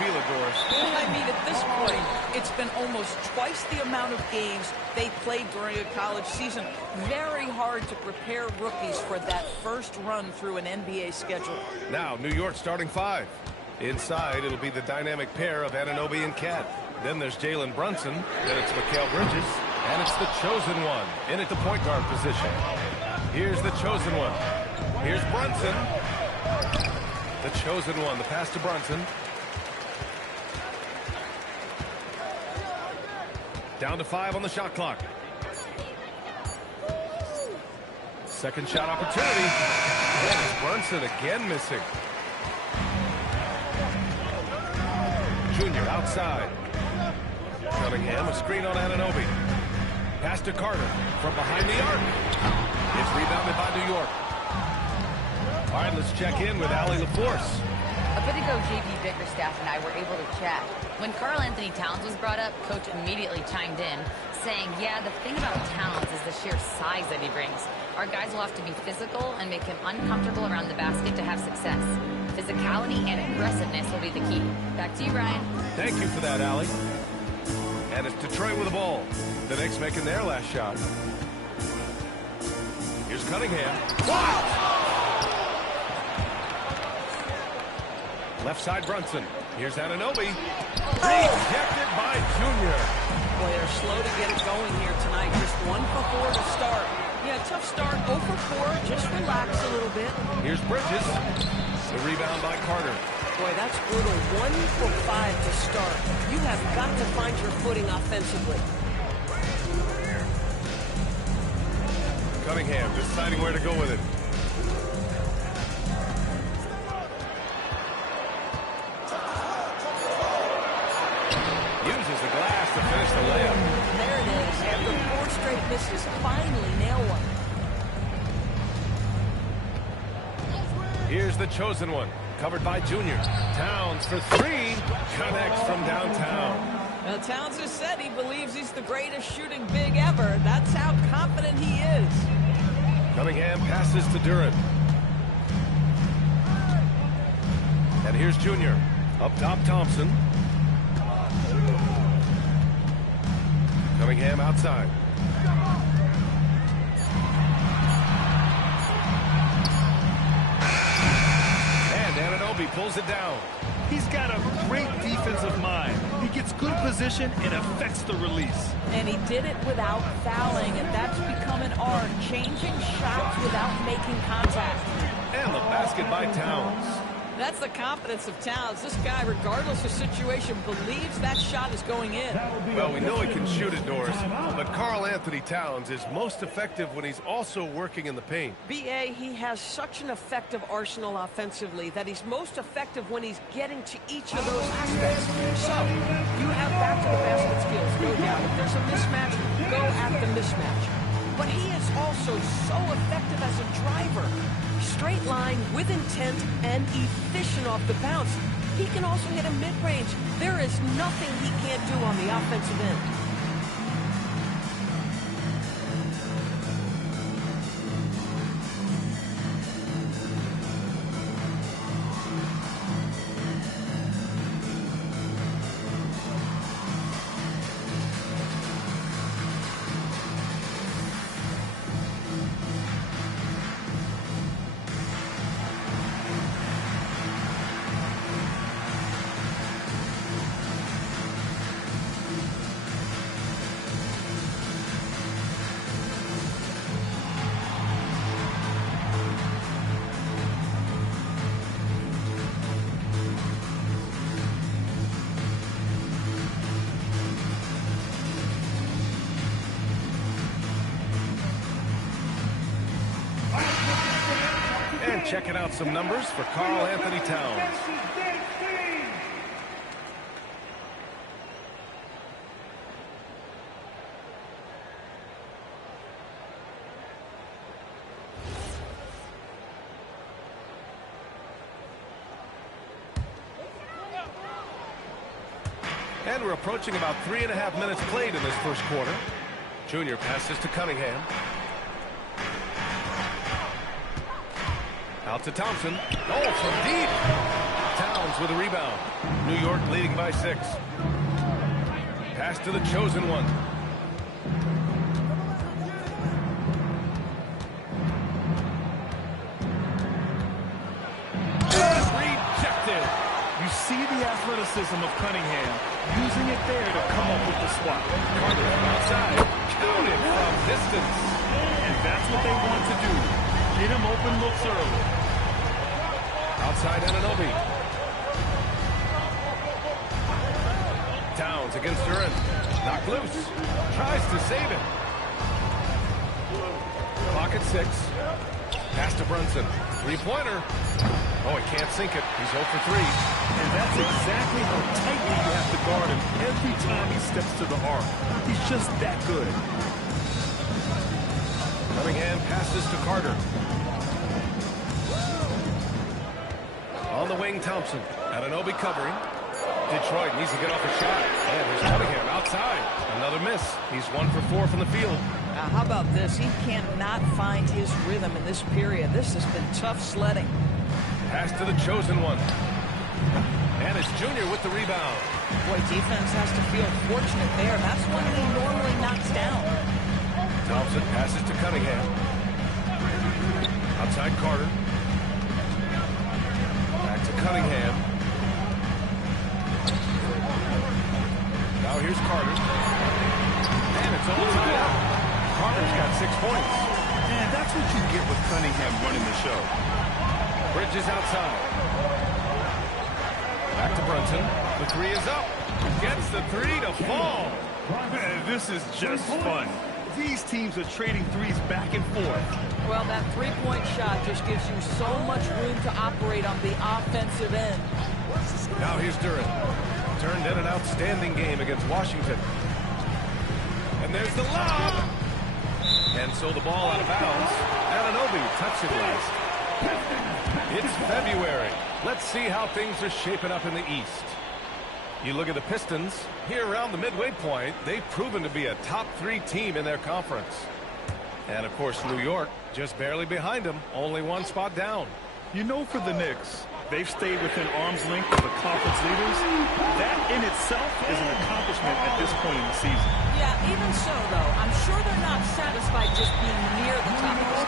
feel it, Doris? I mean, at this point, it's been almost twice the amount of games they played during a college season. Very hard to prepare rookies for that first run through an NBA schedule. Now, New York starting five. Inside, it'll be the dynamic pair of Anunoby and Cat. Then there's Jalen Brunson. Then it's Mikal Bridges. And it's the chosen one in at the point guard position. Here's the chosen one. Here's Brunson. The chosen one. The pass to Brunson. Down to 5 on the shot clock. Second shot opportunity. And it's Brunson again missing. Junior outside. Cunningham, a screen on Anunoby. Pass to Carter from behind the arc. It's rebounded by New York. All right, let's check in with Allie LaForce. A bit ago, J.B. Bickerstaff and I were able to chat. When Karl-Anthony Towns was brought up, Coach immediately chimed in, saying, yeah, the thing about Towns is the sheer size that he brings. Our guys will have to be physical and make him uncomfortable around the basket to have success. Physicality and aggressiveness will be the key. Back to you, Ryan. Thank you for that, Allie. And it's Detroit with the ball. The Knicks making their last shot. Here's Cunningham. Wow! Left side Brunson. Here's Anunoby. Rejected by Junior. Boy, they're slow to get it going here tonight. Just 1 for 4 to start. Yeah, tough start. 0 for 4. Just relax a little bit. Here's Bridges. The rebound by Carter. Boy, that's brutal. 1 for 5 to start. You have got to find your footing offensively. Cunningham deciding where to go with it. Uses the glass to finish the layup. There it is. After 4 straight misses, finally nail one. Here's the chosen one. Covered by Junior. Towns for 3. Connects from downtown. Now, Towns has said he believes he's the greatest shooting big ever. That's how confident he is. Cunningham passes to Duren. And here's Junior. Up top, Thompson. Cunningham outside. And Anunoby pulls it down. He's got a great defensive mind. He gets good position and affects the release. And he did it without fouling, and that's become an art, changing shots without making contact. And the basket by Towns. That's the confidence of Towns. This guy, regardless of situation, believes that shot is going in. Well, we know he can shoot it, Doris, but Karl-Anthony Towns is most effective when he's also working in the paint. B.A., he has such an effective arsenal offensively that he's most effective when he's getting to each of those aspects. So, you have back-to-the-basket skills, no doubt. If there's a mismatch, go at the mismatch. But he is also so effective as a driver. Straight line, with intent, and efficient off the bounce. He can also hit a mid-range. There is nothing he can't do on the offensive end. Checking out some numbers for Karl-Anthony Towns. And we're approaching about 3.5 minutes played in this first quarter. Junior passes to Cunningham. Out to Thompson. Oh, from deep. Towns with a rebound. New York leading by 6. Pass to the chosen one. Rejected. You see the athleticism of Cunningham, using it there to come up with the swat. Carter from outside. Counted from distance. And that's what they want to do. Get him open looks early. Outside Anunoby. Towns against Duren. Knocked loose. Tries to save it. Clock at 6. Pass to Brunson. Three-pointer. Oh, he can't sink it. He's 0 for 3. And that's exactly how tightly you have to guard him every time he steps to the arc. He's just that good. Cunningham passes to Carter. On the wing, Thompson. Anunoby covering. Detroit needs to get off a shot. And here's Cunningham outside. Another miss. He's 1 for 4 from the field. How about this? He cannot find his rhythm in this period. This has been tough sledding. Pass to the chosen one. And it's Junior with the rebound. Boy, defense has to feel fortunate there. That's one he normally knocks down. Thompson passes to Cunningham. Outside Carter. Back to Cunningham. Now here's Carter. And it's all tied up. Carter's got 6 points. And that's what you get with Cunningham running the show. Bridges outside. Back to Brunson. The 3 is up. Gets the 3 to fall. Man, this is just fun. These teams are trading threes back and forth. Well, that three-point shot just gives you so much room to operate on the offensive end. Now here's Duren. Turned in an outstanding game against Washington. And there's the lob. And so the ball out of bounds. Anunoby touched it last. It's February. Let's see how things are shaping up in the East. You look at the Pistons, here around the midway point, they've proven to be a top 3 team in their conference. And of course, New York, just barely behind them, only 1 spot down. You know, for the Knicks, they've stayed within arm's length of the conference leaders. That in itself is an accomplishment at this point in the season. Yeah, even so, though, I'm sure they're not satisfied just being near the top of the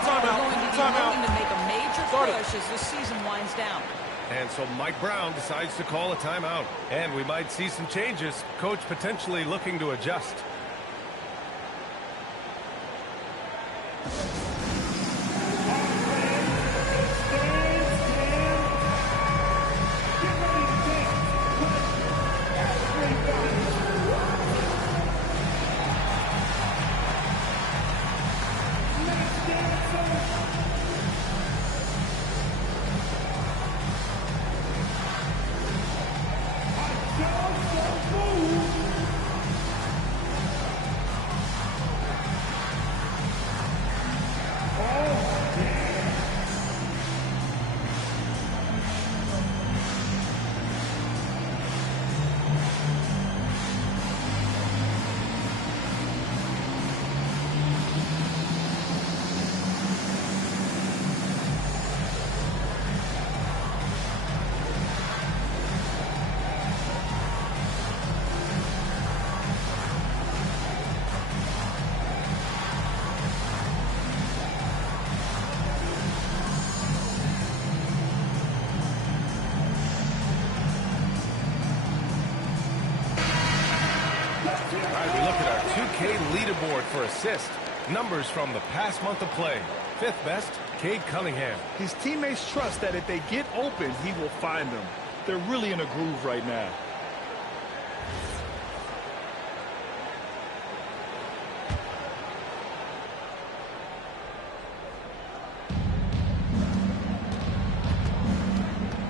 standings. They're going to be looking to make a major push as the season winds down. And so Mike Brown decides to call a timeout. And we might see some changes. Coach potentially looking to adjust. Leaderboard for assist. Numbers from the past month of play. 5th best, Cade Cunningham. His teammates trust that if they get open, he will find them. They're really in a groove right now.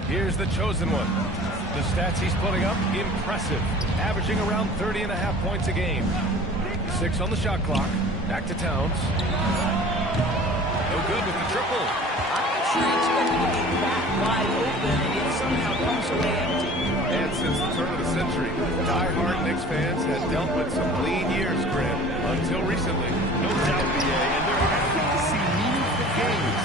Here's the chosen one. The stats he's putting up, impressive. Averaging around 30.5 points a game. 6 on the shot clock. Back to Towns. No good with the triple. I'm not sure he expected to be that wide open, and yet somehow comes away empty. And since the turn of the century, die-hard Knicks fans had dealt with some lean years, Graham, until recently. No doubt, BA, and they're happy to see meaningful games.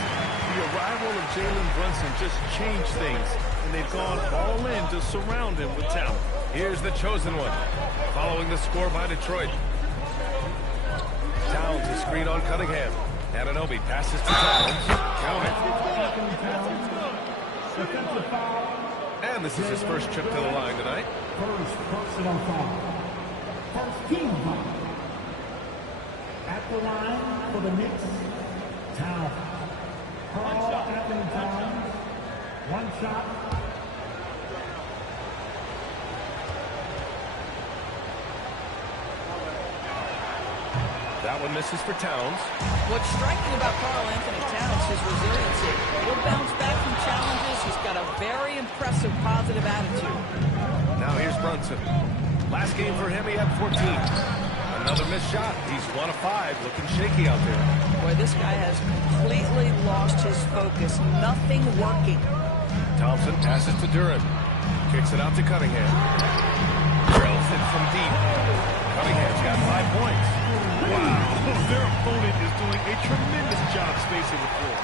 The arrival of Jalen Brunson just changed things and they've gone all in to surround him with talent. Here's the chosen one, following the score by Detroit. Towns is screen on Cunningham. Anunoby passes to Towns. Count it. And this is his first trip to the line tonight. First personal foul. First team foul. At the line for the Knicks, Towns. Karl-Anthony Towns. One shot. That one misses for Towns. What's striking about Karl-Anthony Towns is resiliency. He'll bounce back from challenges. He's got a very impressive positive attitude. Now here's Brunson. Last game for him, he had 14. Another missed shot. He's 1 of 5, looking shaky out there. Boy, this guy has completely lost his focus. Nothing working. Thompson passes to Duren. Kicks it out to Cunningham. Drills it from deep. Cunningham's got 5 points. Wow, their opponent is doing a tremendous job spacing the floor.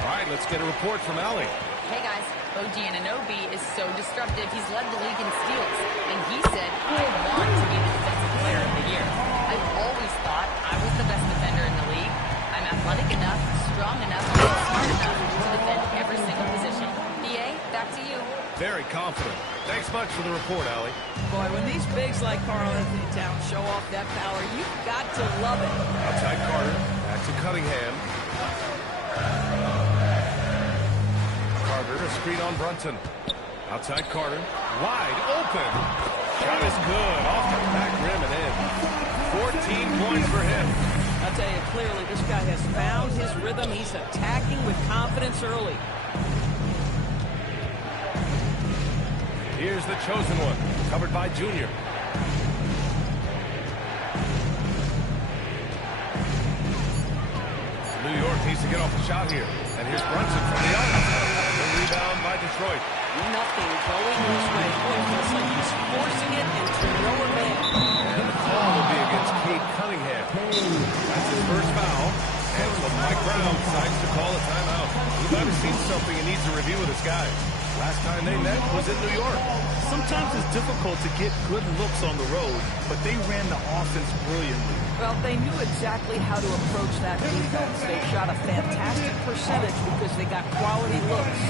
All right, let's get a report from Allie. Hey guys, OG Anunoby is so disruptive. He's led the league in steals, and he said, "I want to be the defensive player of the year. I've always thought I was the best defender in the league. I'm athletic enough, strong enough, and smart enough to defend every single position." BA, back to you. Very confident. Thanks much for the report, Allie. Boy, when these bigs like Karl-Anthony Towns show off that power, you've got to love it. Outside Carter. Back to Cunningham. Carter, a screen on Brunson. Outside Carter. Wide open. Shot is good. Off the back rim and in. 14 points for him. I'll tell you clearly, this guy has found his rhythm. He's attacking with confidence early. Here's the chosen one, covered by Junior. New York needs to get off the shot here. And here's Brunson from the arc. The rebound by Detroit. Nothing going his way. Boy, it feels like he's forcing it into lower man. And the call will be against Cade Cunningham. That's his first foul. And so Mike Brown decides to call a timeout. He might have seen something and needs a review with his guys. Last time they met was in New York. Sometimes it's difficult to get good looks on the road, but they ran the offense brilliantly. Well, they knew exactly how to approach that defense. They shot a fantastic percentage because they got quality looks.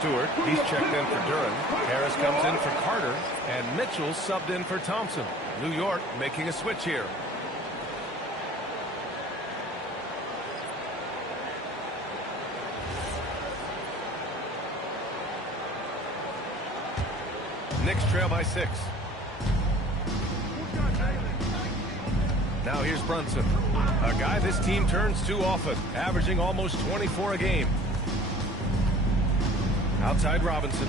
Stewart, he's checked in for Duren. Harris comes in for Carter, and Mitchell subbed in for Thompson. New York making a switch here. Knicks trail by 6. Now here's Brunson, a guy this team turns to often, averaging almost 24 a game. Outside Robinson.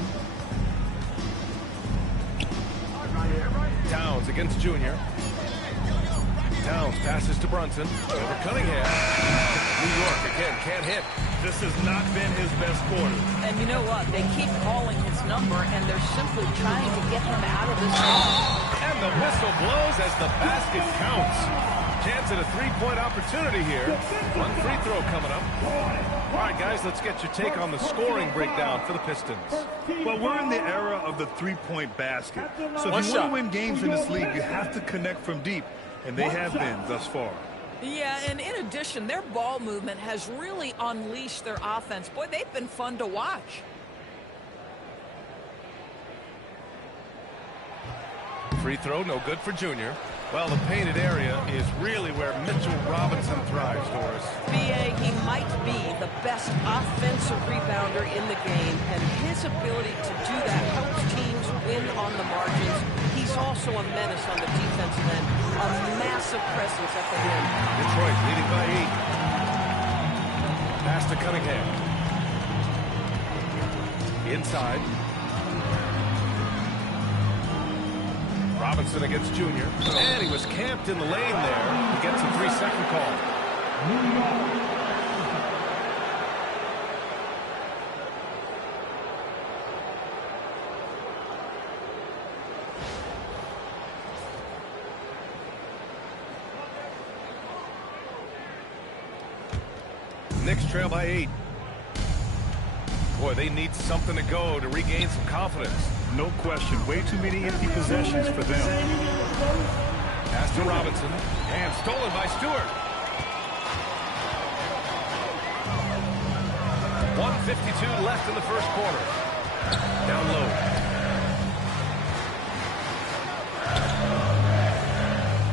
Towns against Junior. Towns passes to Brunson. Over Cunningham. New York again can't hit. This has not been his best quarter. And you know what? They keep calling his number, and they're simply trying to get him out of this game. And the whistle blows as the basket counts. Chance at a three-point opportunity here. One free throw coming up. All right, guys, let's get your take on the scoring breakdown for the Pistons. Well, we're in the era of the three-point basket. So if you want to win games in this league, you have to connect from deep, and they have been thus far. Yeah, and in addition, their ball movement has really unleashed their offense. Boy, they've been fun to watch. Free throw, no good for Junior. Well, the painted area is really where Mitchell Robinson thrives, Doris. B.A., he might be the best offensive rebounder in the game, and his ability to do that helps teams win on the margins. He's also a menace on the defensive end, a massive presence at the rim. Detroit leading by 8. Pass to Cunningham. Inside. Robinson against Junior. And he was camped in the lane there. He gets a 3-second call. Knicks trail by 8. Boy, they need something to go to regain some confidence. No question. Way too many empty possessions for them. Pass to Robinson. And stolen by Stewart. 1:52 left in the first quarter. Down low.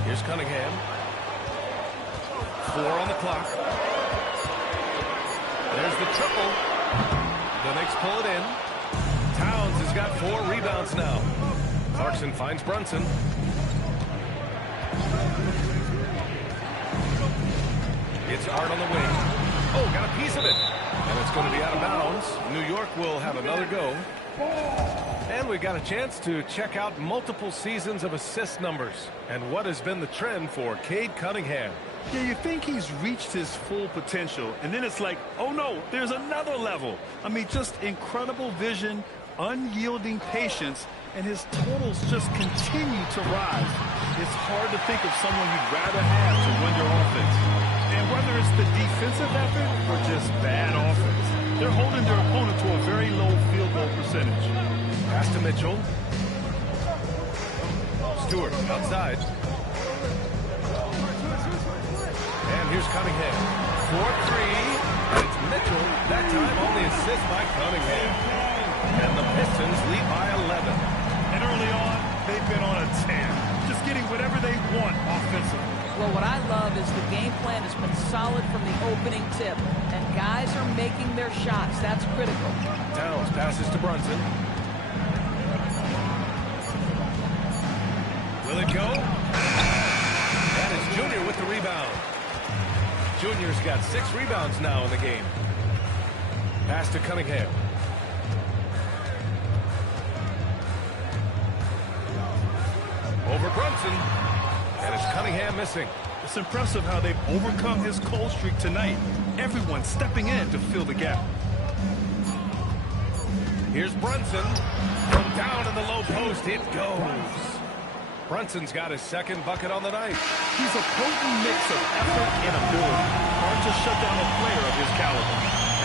Here's Cunningham. 4 on the clock. There's the triple. The Knicks pull it in. Towns has got 4 rebounds now. Clarkson finds Brunson. It's Hart on the wing. Oh, got a piece of it. And it's going to be out of bounds. New York will have another go. And we got a chance to check out multiple seasons of assist numbers and what has been the trend for Cade Cunningham. Yeah, you think he's reached his full potential, and then it's like, oh no, there's another level. I mean, just incredible vision, unyielding patience, and his totals just continue to rise. It's hard to think of someone you'd rather have to run your offense. And whether it's the defensive effort or just bad offense, they're holding their opponent to a very low field goal percentage. Pass to Mitchell. Stewart outside. And here's Cunningham. 4-3. And it's Mitchell. That time only assist by Cunningham. And the Pistons lead by 11. And early on, they've been on a 10. Just getting whatever they want offensively. Well, what I love is the game plan has been solid from the opening tip, and guys are making their shots. That's critical. Towns passes to Brunson. Will it go? That is Junior with the rebound. Junior's got 6 rebounds now in the game. Pass to Cunningham. Over Brunson. And it's Cunningham missing. It's impressive how they've overcome his cold streak tonight. Everyone stepping in to fill the gap. Here's Brunson. From down in the low post, it goes. Brunson's got his second bucket on the night. He's a potent mix of effort and ability. Hard to shut down a player of his caliber.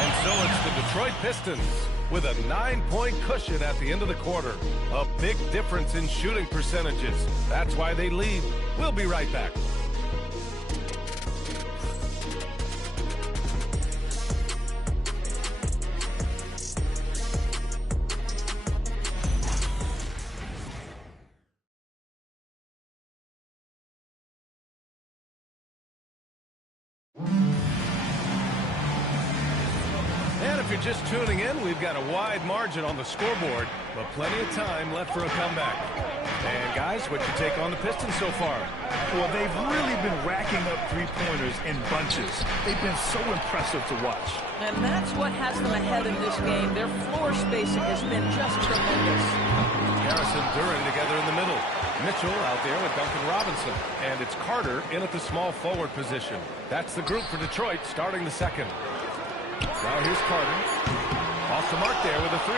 And so it's the Detroit Pistons with a 9-point cushion at the end of the quarter. A big difference in shooting percentages. That's why they lead. We'll be right back. And if you're just tuning in, we've got a wide margin on the scoreboard, but plenty of time left for a comeback. And guys, what's your take on the Pistons so far? Well, they've really been racking up three-pointers in bunches. They've been so impressive to watch. And that's what has them ahead in this game. Their floor spacing has been just tremendous. Harrison Duran together in the middle. Mitchell out there with Duncan Robinson. And it's Carter in at the small forward position. That's the group for Detroit starting the second. Now here's Carter. Off the mark there with a 3.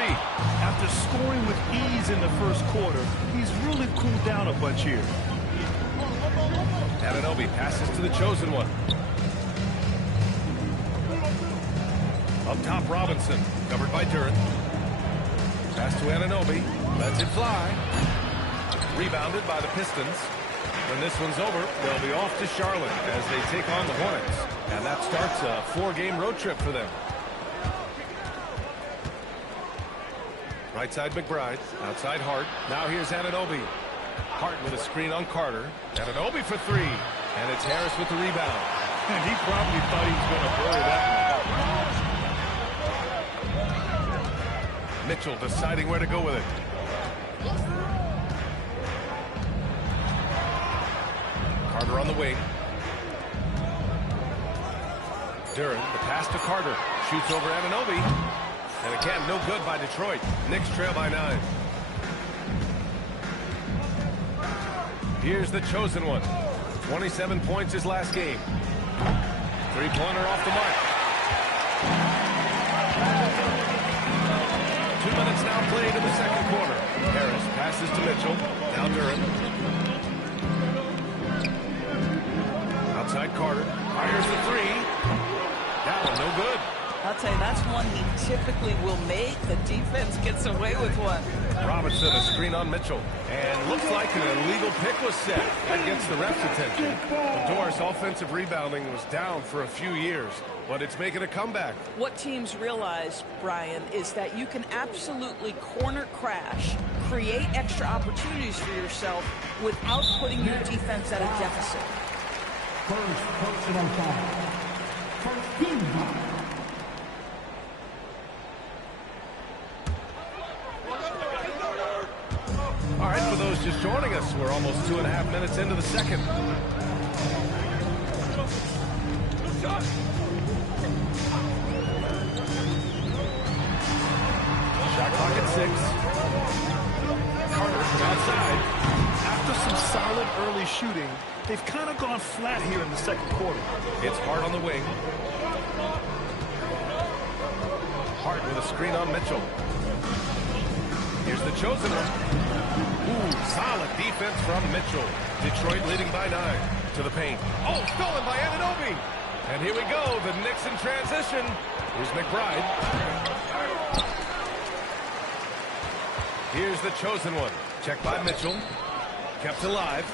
After scoring with ease in the first quarter, he's really cooled down a bunch here. Anunoby passes to the chosen one. Up top, Robinson, covered by Duran. Pass to Anunoby, lets it fly. Rebounded by the Pistons. When this one's over, they'll be off to Charlotte as they take on the Hornets. And that starts a 4-game road trip for them. Right side McBride, outside Hart. Now here's Anunoby. Hart with a screen on Carter. Anunoby for 3. And it's Harris with the rebound. And he probably thought he was going to bury that one. Mitchell deciding where to go with it. Carter on the wing. Duren, the pass to Carter. Shoots over Anunoby. And again, no good by Detroit. Knicks trail by 9. Here's the chosen one. 27 points his last game. Three-pointer off the mark. 2 minutes now played in the second quarter. Harris passes to Mitchell. Now Duren. Outside Carter. Fires the 3. That one no good. I'll tell you, that's one he typically will make. The defense gets away with one. Robinson, a screen on Mitchell. And looks like an illegal pick was set. That gets the ref's attention. Doris' offensive rebounding was down for a few years, but it's making a comeback. What teams realize, Brian, is that you can absolutely corner crash, create extra opportunities for yourself without putting your defense at a deficit. First personal foul. First team foul. All right, for those just joining us, we're almost 2.5 minutes into the second. Shot clock at 6. Carter from outside. After some solid early shooting, they've kind of gone flat here in the second quarter. It's Hart on the wing. Hart with a screen on Mitchell. Here's the chosen one. Ooh, solid defense from Mitchell. Detroit leading by 9 to the paint. Oh, stolen by Anunoby. And here we go, the Knicks in transition. Here's McBride. Here's the chosen one. Checked by Mitchell. Kept alive.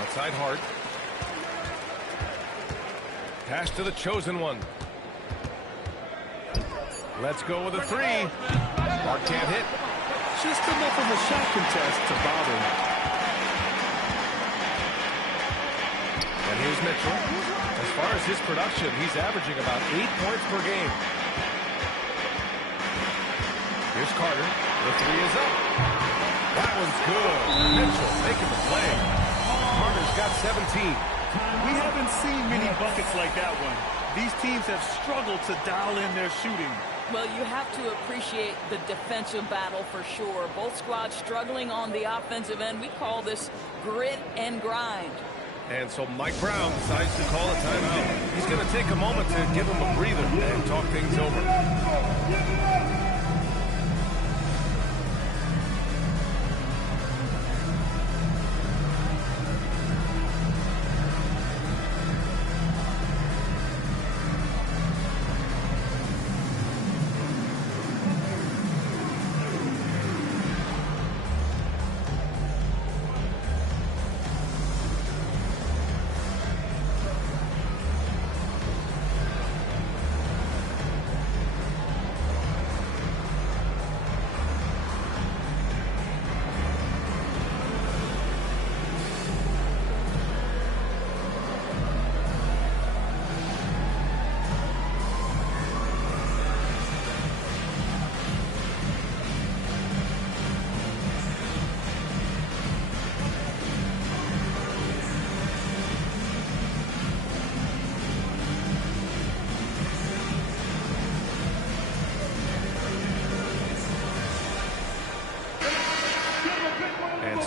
Outside Hart. Pass to the chosen one. Let's go with a 3. Hart can't hit. Just enough of a shot contest to bother him. And here's Mitchell. As far as his production, he's averaging about 8 points per game. Here's Carter. The 3 is up. That one's good. Mitchell making the play. Carter's got 17. We haven't seen many buckets like that one. These teams have struggled to dial in their shooting. Well, you have to appreciate the defensive battle for sure. Both squads struggling on the offensive end. We call this grit and grind. And so Mike Brown decides to call a timeout. He's going to take a moment to give him a breather and talk things over.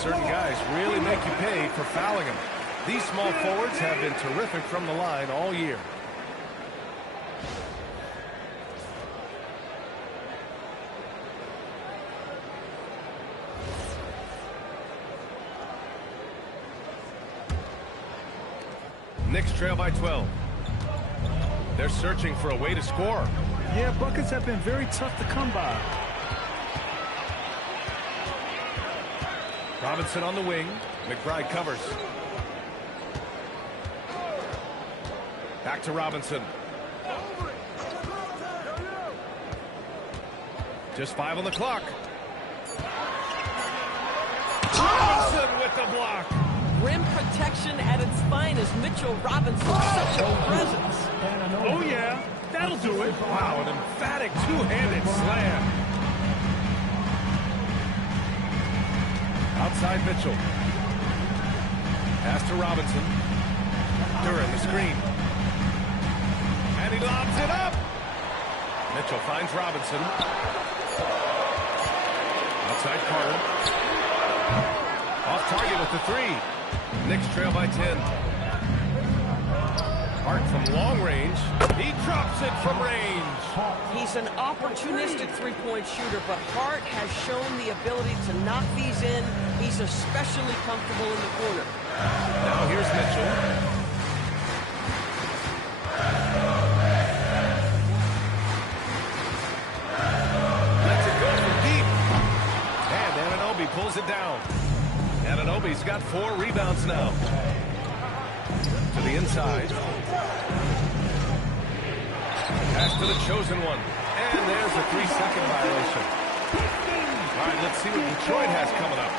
Certain guys really make you pay for fouling them. These small forwards have been terrific from the line all year. Knicks trail by 12. They're searching for a way to score. Yeah, buckets have been very tough to come by. Robinson on the wing. McBride covers. Back to Robinson. Just 5 on the clock. Robinson with the block. Rim protection at its finest. Mitchell Robinson, such a presence. Oh, yeah. That'll do it. Wow, an emphatic two-handed slam. Outside Mitchell. Pass to Robinson. Duran the screen. And he lobs it up. Mitchell finds Robinson. Outside Carter. Off target with the 3. Knicks trail by 10. Hart from long range. He drops it from range. He's an opportunistic three-point shooter, but Hart has shown the ability to knock these in. He's especially comfortable in the corner. Now here's Mitchell. Lets it go from deep. And Anunoby pulls it down. Anunoby's got 4 rebounds now. To the inside. Pass to the chosen one. And there's a 3-second violation. All right, let's see what Detroit has coming up.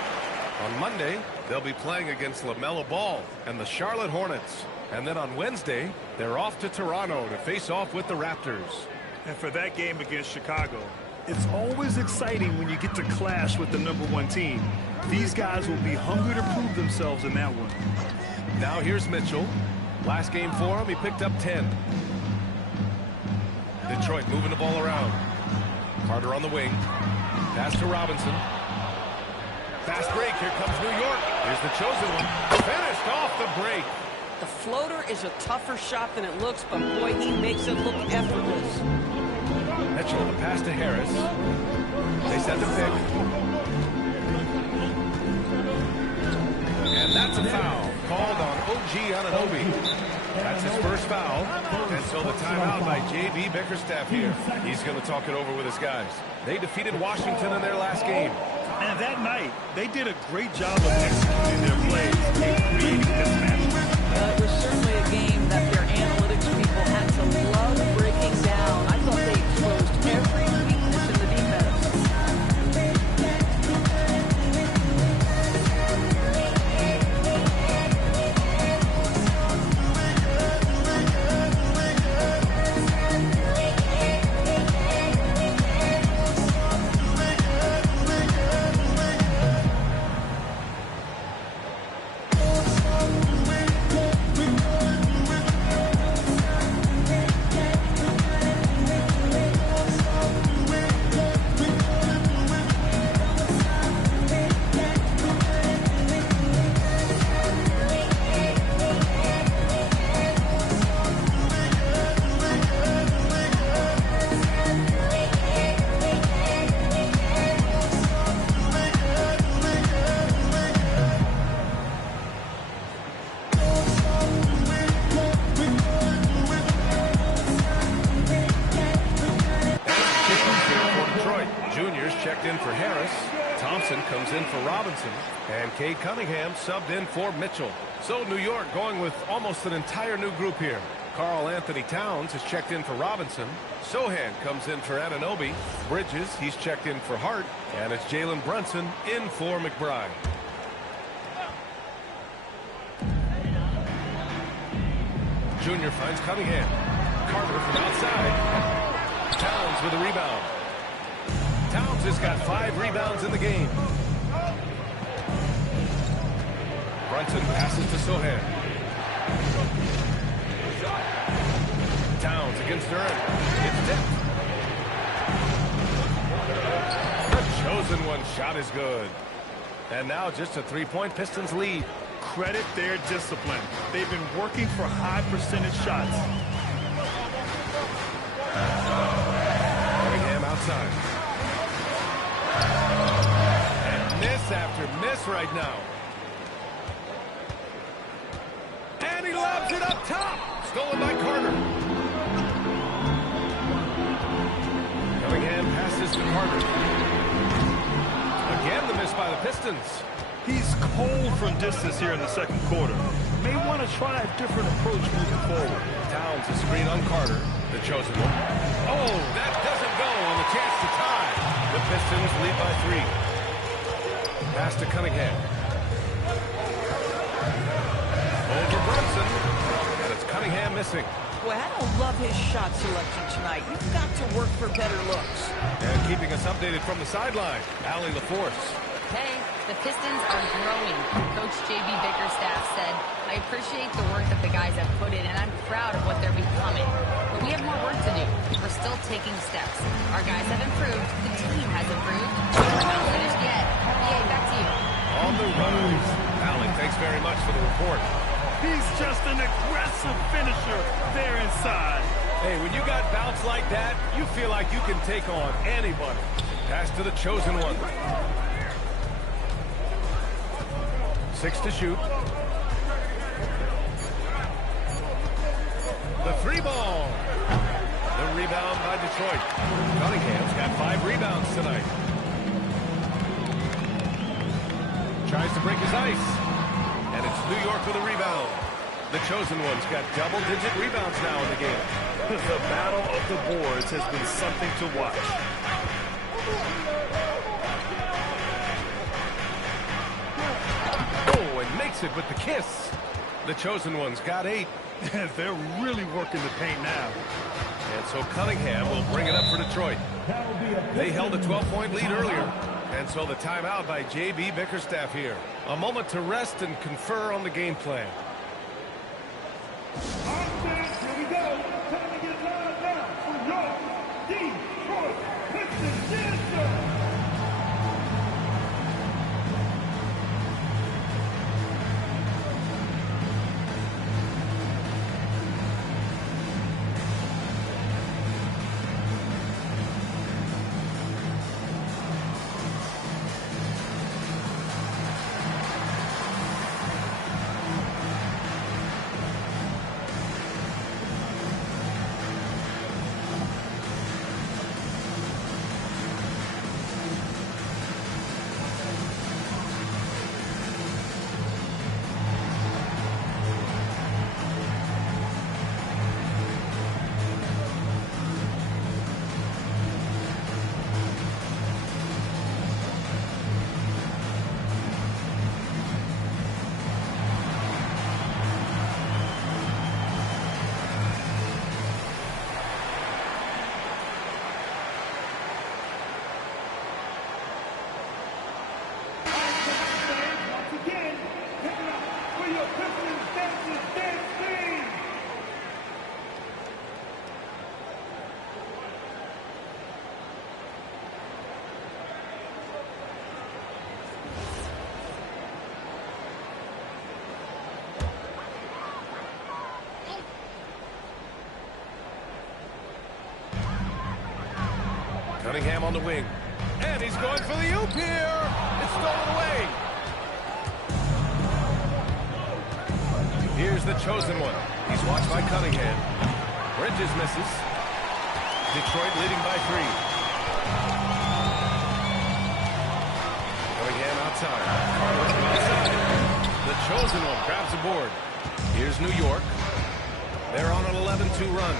On Monday, they'll be playing against LaMelo Ball and the Charlotte Hornets. And then on Wednesday, they're off to Toronto to face off with the Raptors. And for that game against Chicago, it's always exciting when you get to clash with the #1 team. These guys will be hungry to prove themselves in that one. Now here's Mitchell. Last game for him, he picked up 10. Detroit moving the ball around. Carter on the wing. Pass to Robinson. Fast break. Here comes New York. Here's the chosen one. Finished off the break. The floater is a tougher shot than it looks, but boy, he makes it look effortless. Mitchell, the pass to Harris. They set the pick. And that's a foul called on OG Anunoby. That's his first foul. And so the timeout by J.B. Bickerstaff here. He's going to talk it over with his guys. They defeated Washington in their last game. And that night, they did a great job of executing their plays and creating mismatches. It was certainly a game that their analytics people had to love breaking down. I thought they exposed every weakness in the defense. Cade Cunningham subbed in for Mitchell. So New York going with almost an entire new group here. Karl Anthony Towns has checked in for Robinson. Sohan comes in for Anunoby. Bridges, he's checked in for Hart. And it's Jalen Brunson in for McBride. Junior finds Cunningham. Carter from outside. Towns with a rebound. Towns has got 5 rebounds in the game. Brunson passes to Sohan. Towns against Duran. It's tipped. The chosen one shot is good. And now just a 3-point Pistons lead. Credit their discipline. They've been working for high percentage shots. Cunningham outside. And miss after miss right now. And he lobs it up top. Stolen by Carter. Cunningham passes to Carter. Again the miss by the Pistons. He's cold from distance here in the second quarter. May want to try a different approach moving forward. Towns a screen on Carter, the chosen one. Oh, that doesn't go on the chance to tie. The Pistons lead by 3. Pass to Cunningham. Over Brunson. And it's Cunningham missing. Well, I don't love his shot selection tonight. You've got to work for better looks. And keeping us updated from the sideline, Allie LaForce. Hey, the Pistons are growing. Coach J.B. Bickerstaff said, I appreciate the work that the guys have put in, and I'm proud of what they're becoming. But we have more work to do. We're still taking steps. Our guys have improved. The team has improved. We're not finished yet. Yay, back to you. On the rise. Allie, thanks very much for the report. He's just an aggressive finisher there inside. Hey, when you got bounce like that, you feel like you can take on anybody. Pass to the chosen one. 6 to shoot. The 3-ball. The rebound by Detroit. Cunningham's got 5 rebounds tonight. Tries to break his ice. And it's New York with a rebound. The chosen one's got double-digit rebounds now in the game. The battle of the boards has been something to watch. Oh, and makes it with the kiss. The chosen one's got 8. They're really working the paint now. And so Cunningham will bring it up for Detroit. They held a 12-point lead earlier. And so the timeout by J.B. Bickerstaff here. A moment to rest and confer on the game plan. Offense, here we go. Time to get lined up for your Detroit Pistons. Yes, sir. Cunningham on the wing. And he's going for the oop here. It's stolen away. Here's the chosen one. He's watched by Cunningham. Bridges misses. Detroit leading by 3. Cunningham outside. Carter outside. The chosen one grabs the board. Here's New York. They're on an 11-2 run.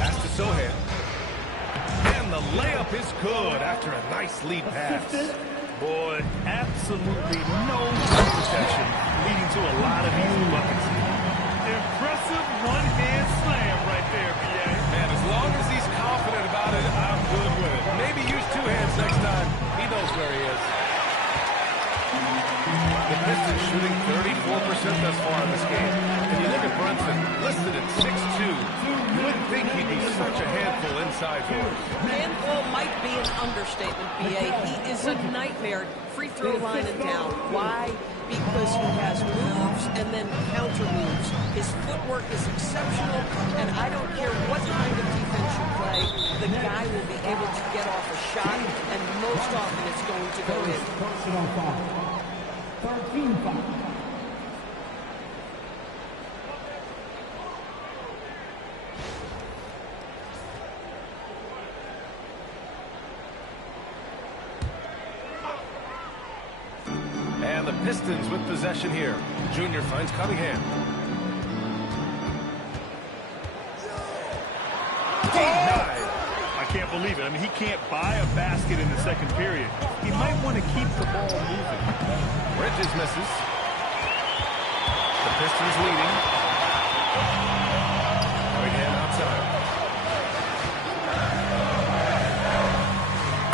Pass to Sohan. And the layup is good after a nice lead pass. Boy, absolutely no protection, leading to a lot of easy buckets. Impressive one-hand slam right there, B.A. Man, as long as he's confident about it, I'm good with it. Maybe use 2 hands next time. He knows where he is. The Pistons shooting 34% thus far in this game. And you look at Brunson, listed at 6'2". You wouldn't think he'd be such a handful inside for us. Handful might be an understatement, B.A. He is a nightmare free throw line and down. Why? Because he has moves and then counter moves. His footwork is exceptional, and I don't care what kind of defense you play, the guy will be able to get off a shot, and most often it's going to go in. Personal foul. 13 foul. And the Pistons with possession here. Junior finds Cunningham. Denied. I can't believe it. I mean, he can't buy a basket in the second period. He might want to keep the ball moving. Bridges misses. The Pistons leading. Cunningham outside.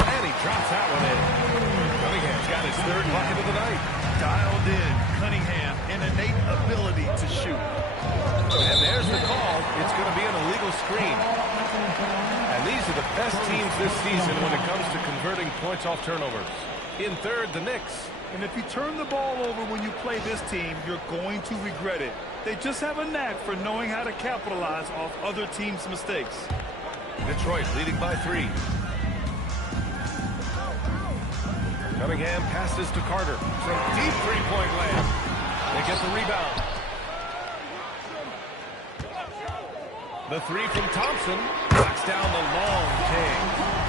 And he drops that one in. Cunningham's got his third bucket of the night. Dialed in. Cunningham, an innate ability to shoot. And there's the call. It's going to be an illegal screen. And these are the best teams this season when it comes to converting points off turnovers. In third, the Knicks. And if you turn the ball over when you play this team, you're going to regret it. They just have a knack for knowing how to capitalize off other teams' mistakes. Detroit leading by 3. Cunningham passes to Carter from deep three-point land. They get the rebound. The three from Thompson knocks down the long King.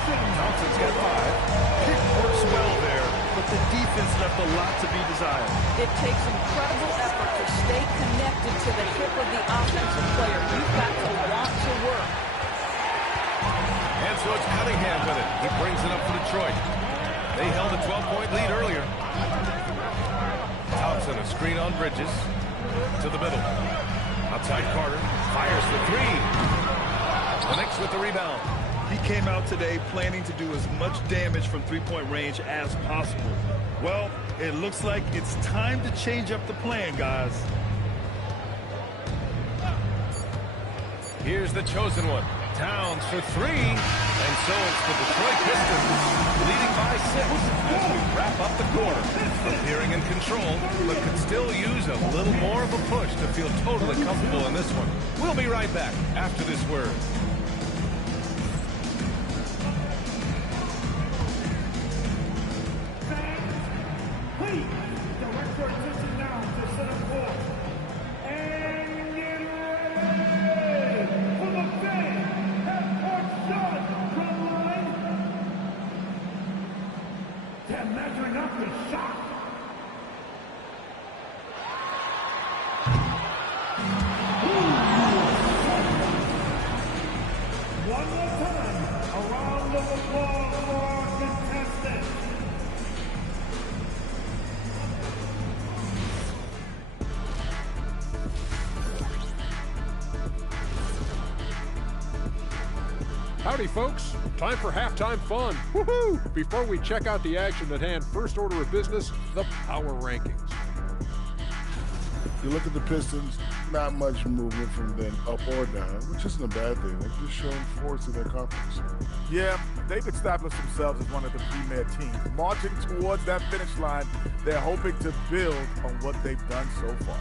Thompson's got 5. Pick works well there, but the defense left a lot to be desired. It takes incredible effort to stay connected to the hip of the offensive player. You've got to want to work. And so it's Cunningham with it. He brings it up for Detroit. They held a 12-point lead earlier. Thompson, a screen on Bridges. To the middle. Outside Carter. Fires the 3. The Knicks with the rebound. He came out today planning to do as much damage from three-point range as possible. Well, it looks like it's time to change up the plan, guys. Here's the chosen one. Towns for 3. And so it's the Detroit Pistons leading by 6 as we wrap up the quarter. Appearing in control, but could still use a little more of a push to feel totally comfortable in this one. We'll be right back after this word. Please direct your attention now to center court. And get ready for the big half-court shot from the line. They're measuring up the shot. One more time, a round of applause for our contestants. Howdy, folks. Time for halftime fun. Woohoo! Before we check out the action at hand, first order of business, the power rankings. You look at the Pistons, not much movement from them up or down, which isn't a bad thing. They're just showing force in their conference. Yeah, they've established themselves as one of the premier teams. Marching towards that finish line, they're hoping to build on what they've done so far.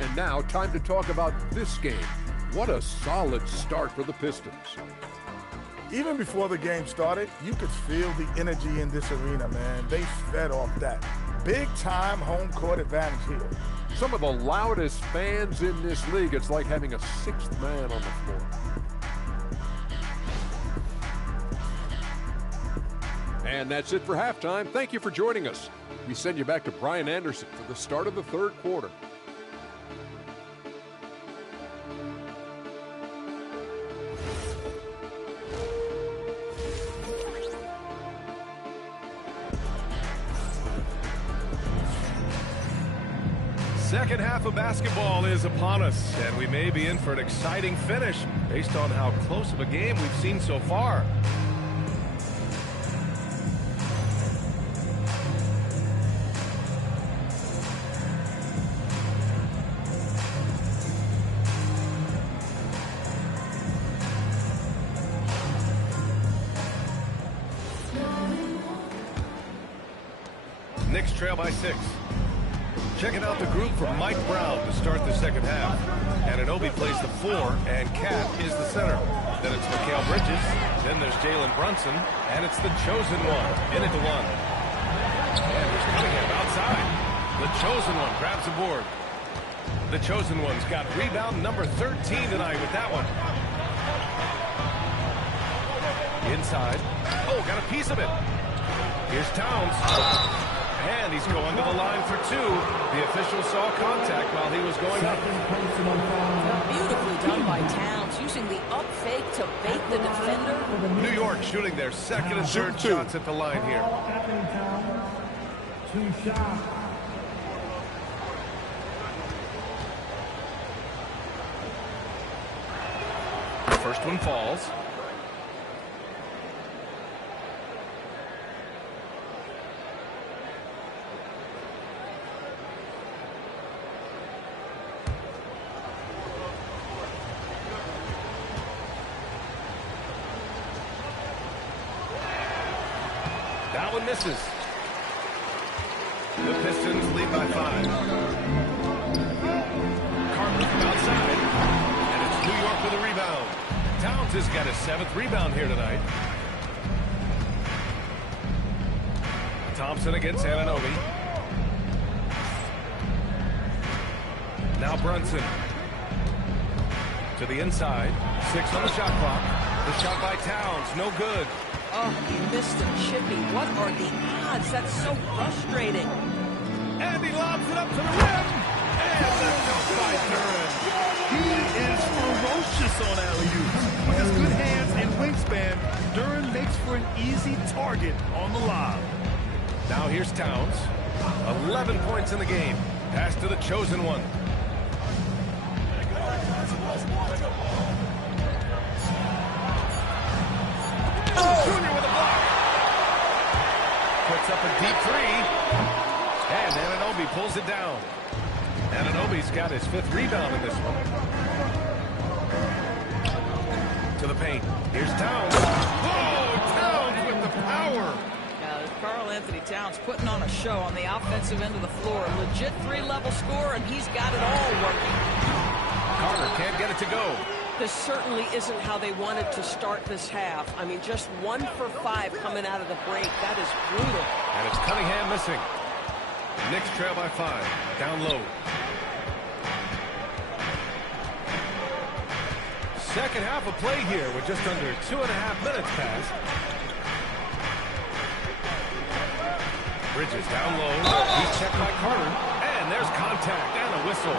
And now, time to talk about this game. What a solid start for the Pistons. Even before the game started, you could feel the energy in this arena, man. They fed off that. Big-time home court advantage here. Some of the loudest fans in this league. It's like having a sixth man on the floor. And that's it for halftime. Thank you for joining us. We send you back to Brian Anderson for the start of the third quarter. Second half of basketball is upon us, and we may be in for an exciting finish based on how close of a game we've seen so far. Knicks trail by 6. Checking out the group from Mike Brown to start the second half. Anunoby plays the 4, and Cat is the center. Then it's Mikal Bridges. Then there's Jalen Brunson, and it's the chosen one in at the 1. And there's Cunningham outside. The chosen one grabs the board. The chosen one's got rebound number 13 tonight with that one. Inside. Oh, got a piece of it. Here's Towns. And he's going to the line for two. The official saw contact while he was going up. Beautifully done by Towns, using the up fake to bait the defender. New York shooting their second and third shots at the line here. Two shots. First one falls. That one misses. The Pistons lead by 5. Carter from outside. And it's New York with a rebound. Towns has got his 7th rebound here tonight. Thompson against Anunoby. Now Brunson. To the inside. 6 on the shot clock. The shot by Towns. No good. Oh, he missed the chippy. What are the odds? That's so frustrating. And he lobs it up to the rim. And that's out by Duran. He is ferocious on alley-oops. With his good hands and wingspan, Duran makes for an easy target on the lob. Now here's Towns. 11 points in the game. Pass to the chosen one. Junior with a block. Puts up a deep three. And Anunoby pulls it down. Anunoby's got his 5th rebound in this one. To the paint. Here's Towns. Whoa! Towns with the power. Karl Anthony Towns putting on a show on the offensive end of the floor. Legit 3-level score, and he's got it all working. Carter can't get it to go. This certainly isn't how they wanted to start this half. I mean, just 1 for 5 coming out of the break. That is brutal. And it's Cunningham missing. Knicks trail by 5. Down low. Second half of play here with just under 2.5 minutes passed. Bridges down low. He's checked by Carter. And there's contact and a whistle.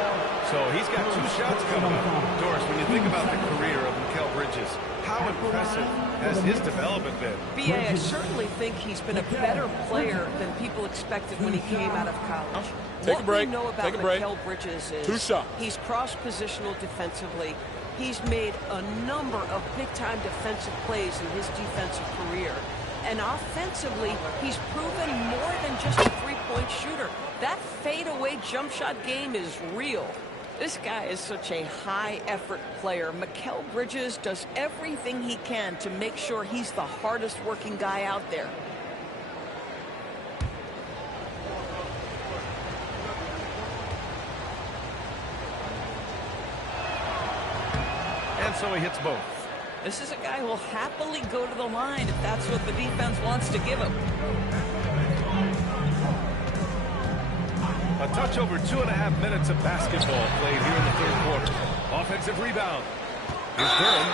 So he's got 2 shots coming up. Doris, when you think about the career of Mikal Bridges, how impressive has his development been? B.A., I certainly think he's been a better player than people expected when he came out of college. Take a break. What we know about Mikal Bridges is 2 shots. He's cross-positional defensively. He's made a number of big-time defensive plays in his defensive career. And offensively, he's proven more than just a three-point shooter. That fadeaway jump shot game is real. This guy is such a high-effort player. Mikal Bridges does everything he can to make sure he's the hardest-working guy out there. And so he hits both. This is a guy who will happily go to the line if that's what the defense wants to give him. A touch over 2.5 minutes of basketball played here in the 3rd quarter. Offensive rebound. Here's Durham.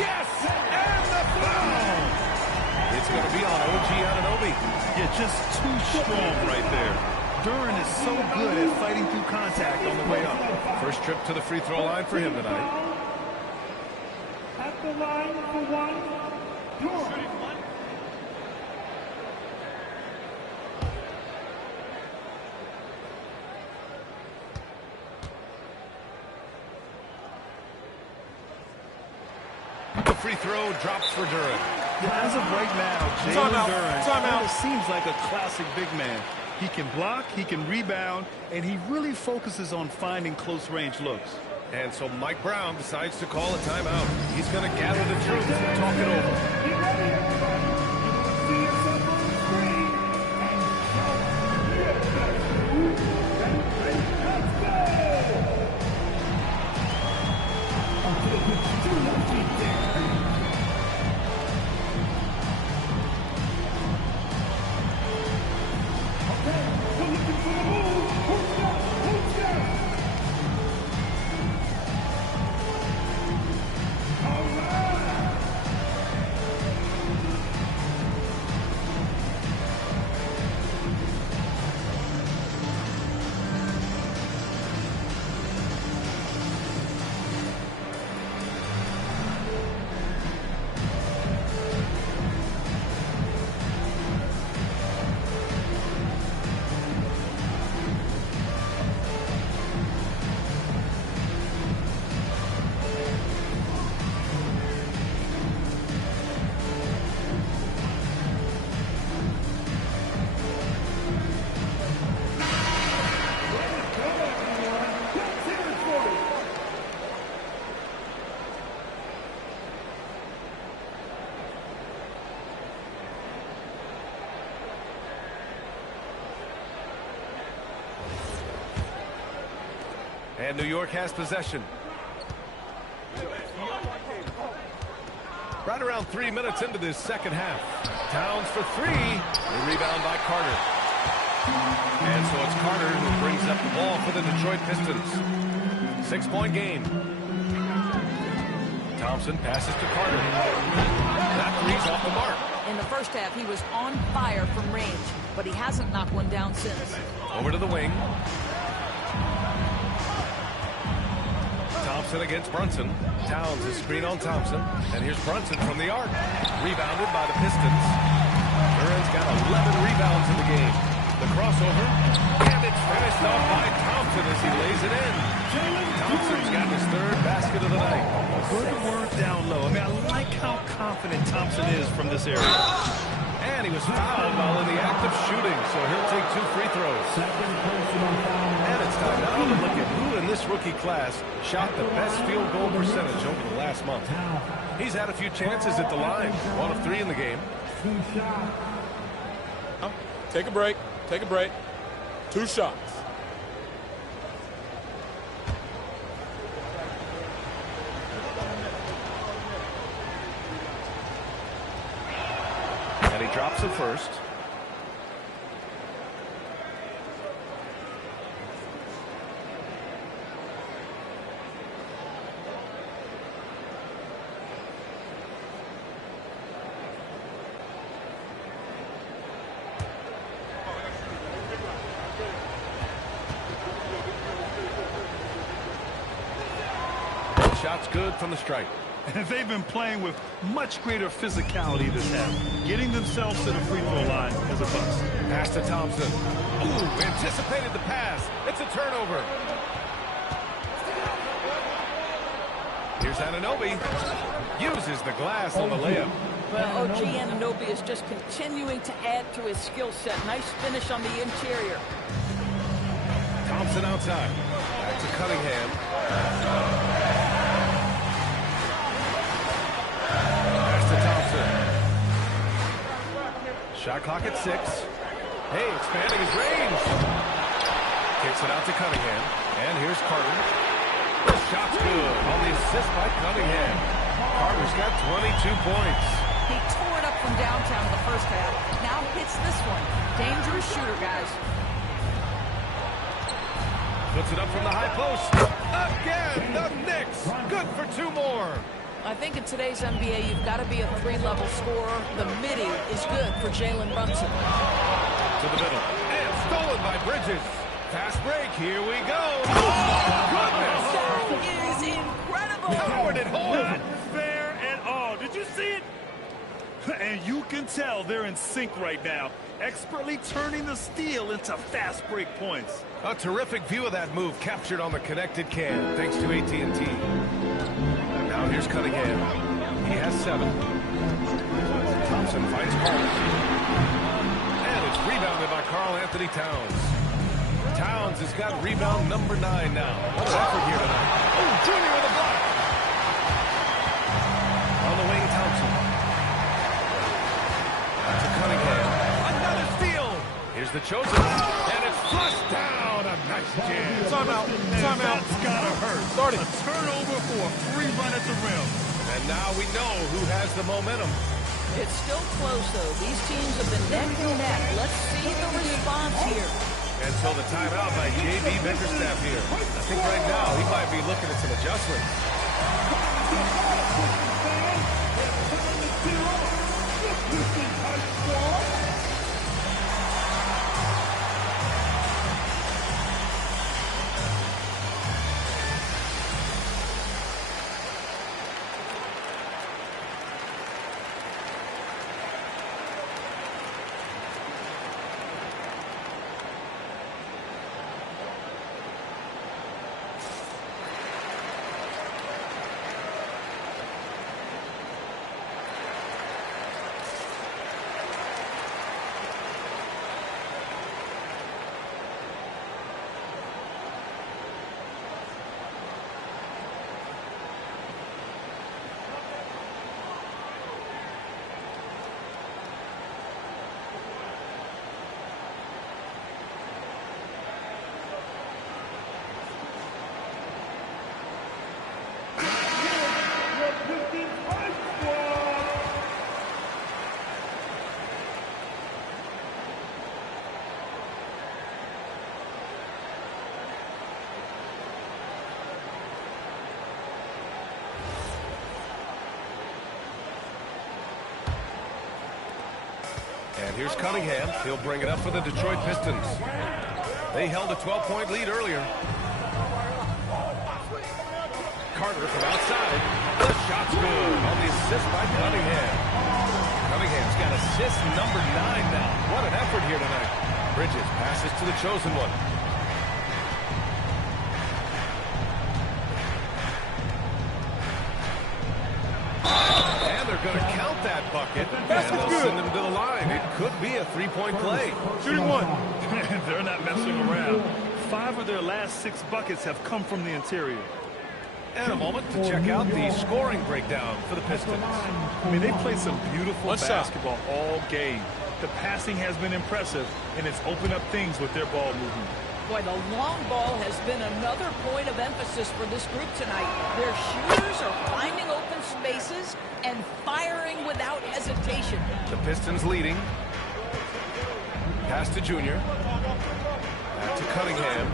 Yes! And the foul! It's going to be on OG Anunoby. Yeah, just too strong right there. Duran is so good at fighting through contact on the way up. First trip to the free throw line for him tonight. At the line for 1, Durham. The free throw drops for Durham. Yeah, as of right now, Jalen Duran seems like a classic big man. He can block, he can rebound, and he really focuses on finding close-range looks. And so Mike Brown decides to call a timeout. He's going to gather the troops and talk it over. Get ready, everybody. You will see yourself on the screen. And let's go! Okay, we're looking for the move. Who's that? Who's that? And New York has possession. Right around 3 minutes into this second half. Towns for three. The rebound by Carter. And so it's Carter who brings up the ball for the Detroit Pistons. 6-point game. Thompson passes to Carter. That three's off the mark. In the first half, he was on fire from range, but he hasn't knocked one down since. Over to the wing. Thompson against Brunson. Towns is screen on Thompson. And here's Brunson from the arc. Rebounded by the Pistons. Duran's got 11 rebounds in the game. The crossover. And it's finished off by Thompson as he lays it in. Thompson's got his third basket of the night. Good work down low. I mean, I like how confident Thompson is from this area. And he was fouled while in the act of shooting, so he'll take 2 free throws. And it's time now to look at who in this rookie class shot the best field goal percentage over the last month. He's had a few chances at the line, 1 of 3 in the game. Take a break. Take a break. 2 shots. And he drops it first. Shot's good from the stripe. And they've been playing with much greater physicality this half. Getting themselves to the free throw line is a bust. Pass to Thompson. Ooh, anticipated the pass. It's a turnover. Here's Anunoby. Uses the glass on the layup. Well, OG Anunoby is just continuing to add to his skill set. Nice finish on the interior. Thompson outside. Back to Cunningham. Shot clock at 6. Hey, expanding his range. Kicks it out to Cunningham. And here's Carter. The shot's good on the assist by Cunningham. Carter's got 22 points. He tore it up from downtown in the first half. Now hits this one. Dangerous shooter, guys. Puts it up from the high post. Again, the Knicks. Good for 2 more. I think in today's NBA, you've got to be a 3-level scorer. The midi is good for Jalen Brunson. To the middle. And stolen by Bridges. Fast break. Here we go. Oh, goodness. That is incredible. Powered it home. Not fair at all. Did you see it? And you can tell they're in sync right now. Expertly turning the steal into fast break points. A terrific view of that move captured on the connected cam, thanks to AT&T. Now here's Cunningham. He has 7. Thompson finds Carter. And it's rebounded by Karl Anthony Towns. Towns has got rebound number 9 now. What an effort here tonight. Oh, Junior with a block. On the wing, Thompson. To Cunningham. Another steal. Here's the chosen. And it's flushed down. A nice jam. Timeout. Timeout. That's gotta hurt. Start it. A turnover for a free run at the rim. And now we know who has the momentum. It's still close, though. These teams have been neck and neck. Let's see the response here. And so the timeout by J.B. Bickerstaff here. I think right now he might be looking at some adjustments. And here's Cunningham. He'll bring it up for the Detroit Pistons. They held a 12-point lead earlier. Carter from outside. The shot's good on the assist by Cunningham. Cunningham's got assist number 9 now. What an effort here tonight. Bridges passes to the chosen one. And they're going to count that bucket. And they'll send him to the line. It could be a 3-point play. Shooting one. They're not messing around. 5 of their last 6 buckets have come from the interior. And a moment to check out the scoring breakdown for the Pistons. I mean, they played some beautiful basketball all game. The passing has been impressive, and it's opened up things with their ball movement. Boy, the long ball has been another point of emphasis for this group tonight. Their shooters are finding open spaces and firing without hesitation. The Pistons leading. Pass to Junior. Back to Cunningham.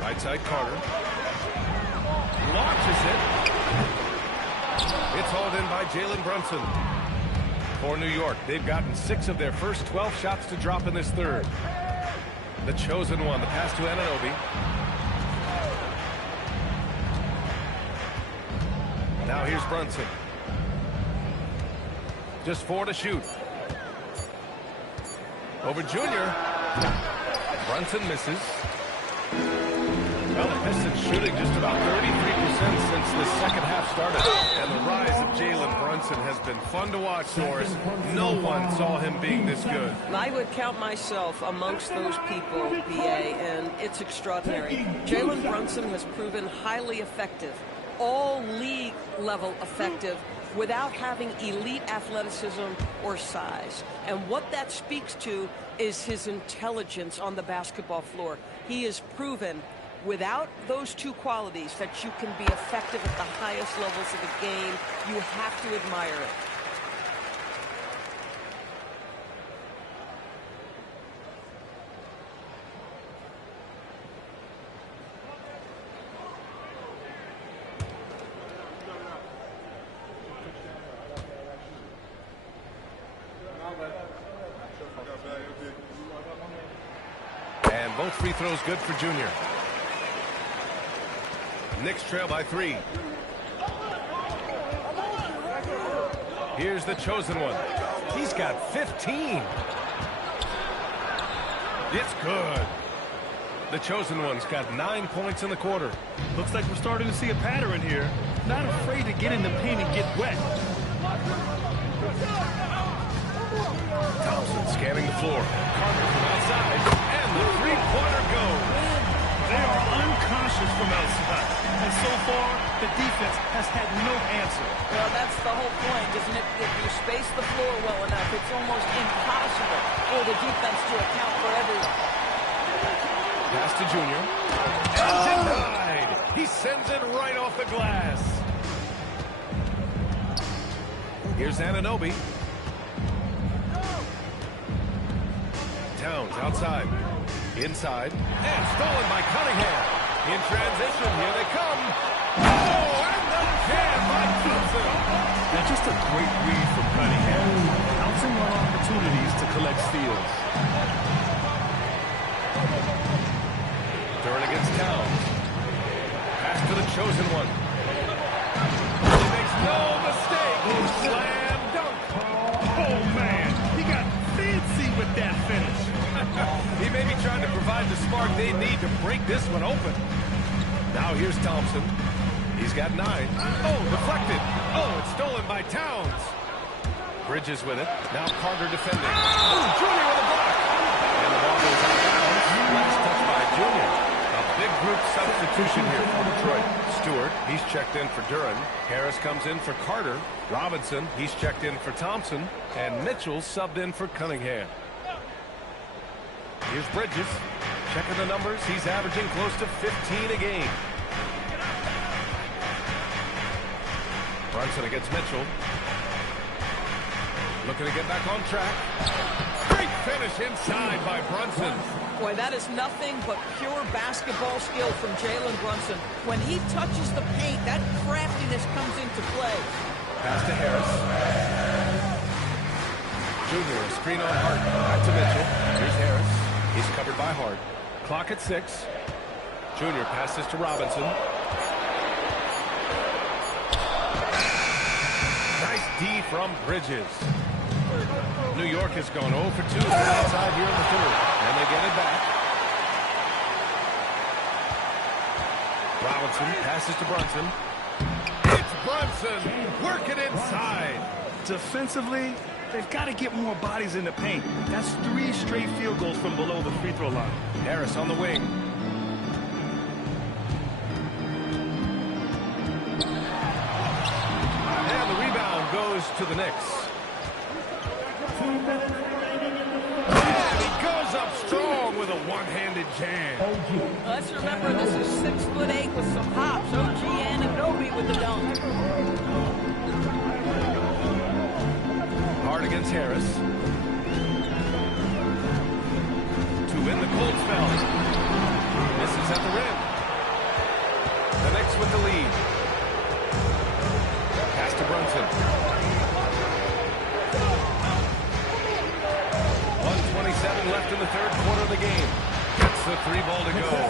Right side Carter. Launches it. It's hauled in by Jalen Brunson. For New York, they've gotten 6 of their first 12 shots to drop in this third. The chosen one, the pass to Anunoby. Now here's Brunson. Just 4 to shoot. Over Junior. Brunson misses. Well, the Pistons shooting just about 33% since the second half started. And the rise of Jalen Brunson has been fun to watch, Doris. No one saw him being this good. I would count myself amongst those people, B.A., and it's extraordinary. Jalen Brunson has proven highly effective, all league level effective, without having elite athleticism or size. And what that speaks to is his intelligence on the basketball floor. He has proven without those 2 qualities that you can be effective at the highest levels of the game. You have to admire it. And both free throws good for Junior. Knicks trail by 3. Here's the chosen one. He's got 15. It's good. The chosen one's got 9 points in the quarter. Looks like we're starting to see a pattern here. Not afraid to get in the paint and get wet. Thompson scanning the floor. Carter from outside. And the three-pointer goes. They are unconscious from outside. And so far, the defense has had no answer. Well, that's the whole point, isn't it? If you space the floor well enough, it's almost impossible for the defense to account for everyone. Pass to Junior. And denied. He sends it right off the glass. Here's Anunoby. Towns outside. Inside. And stolen by Cunningham. In transition, here they come. Oh, and the jam by Thompson. Now, just a great read from Cunningham. Bouncing on opportunities to collect steals. Duran against Towns. Pass to the chosen one. He makes no mistake. Slam dunk. Oh, man. He got fancy with that finish. He may be trying to provide the spark they need to break this one open. Now here's Thompson. He's got 9. Oh, deflected. Oh, it's stolen by Towns. Bridges with it. Now Carter defending. Oh, Junior with a block. And the ball goes out of bounds. Last touch by Junior. A big group substitution here for Detroit. Stewart, he's checked in for Duran. Harris comes in for Carter. Robinson, he's checked in for Thompson. And Mitchell subbed in for Cunningham. Here's Bridges. Checking the numbers. He's averaging close to 15 a game. Brunson against Mitchell. Looking to get back on track. Great finish inside by Brunson. Boy, that is nothing but pure basketball skill from Jalen Brunson. When he touches the paint, that craftiness comes into play. Pass to Harris. Jr. A screen on Hart. Back to Mitchell. Here's Harris. He's covered by Hart. Clock at 6. Jr. passes to Robinson. Nice D from Bridges. New York has gone 0 for 2 from outside here in the third. And they get it back. Robinson passes to Brunson. It's Brunson. Work it inside. Defensively, they've got to get more bodies in the paint. That's 3 straight field goals from below the free throw line. Harris on the wing. And the rebound goes to the Knicks. And he goes up strong with a one-handed jam. Let's remember this is 6'8" with some hops. OG Anunoby with the dunk. Hard against Harris. To win the cold spell. Misses at the rim. The Knicks with the lead. Pass to Brunson. 1:27 left in the third quarter of the game. Gets the 3 ball to go.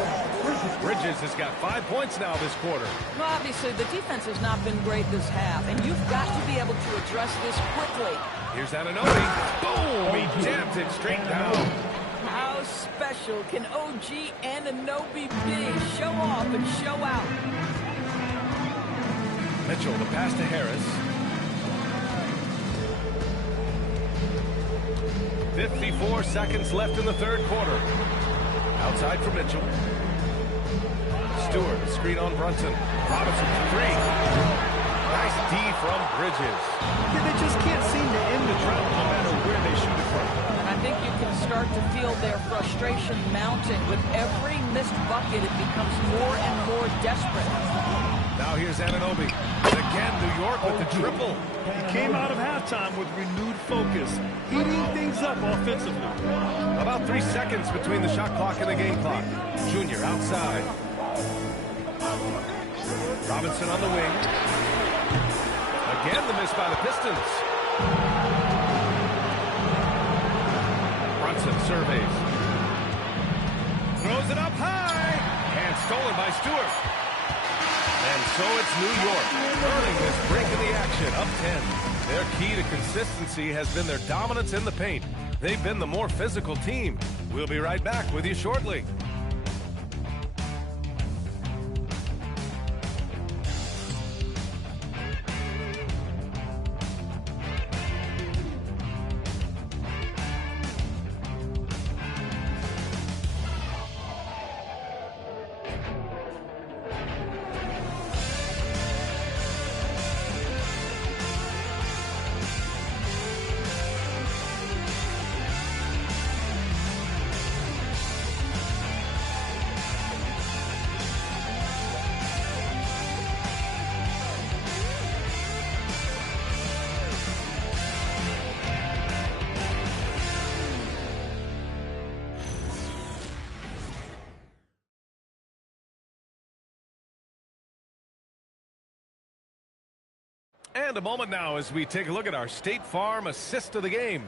Bridges has got 5 points now this quarter. Well, obviously, the defense has not been great this half, and you've got to be able to address this quickly. Here's Anunoby. Boom! He jams it straight down. How special can OG Anunoby be? Show off and show out. Mitchell, the pass to Harris. 54 seconds left in the third quarter. Outside for Mitchell. Stewart, screen on Brunson. Robinson for 3. Nice D from Bridges. Yeah, they just can't seem to end the drought no matter where they shoot it from. And I think you can start to feel their frustration mounting. With every missed bucket, it becomes more and more desperate. Now here's Anunoby. And again, New York with the triple. He came out of halftime with renewed focus, heating things up offensively. About 3 seconds between the shot clock and the game clock. Junior outside. Robinson on the wing. Again, the miss by the Pistons. Brunson surveys. Throws it up high. And stolen by Stewart. And so it's New York earning this break in the action, up 10. Their key to consistency has been their dominance in the paint. They've been the more physical team. We'll be right back with you shortly. And a moment now as we take a look at our State Farm assist of the game.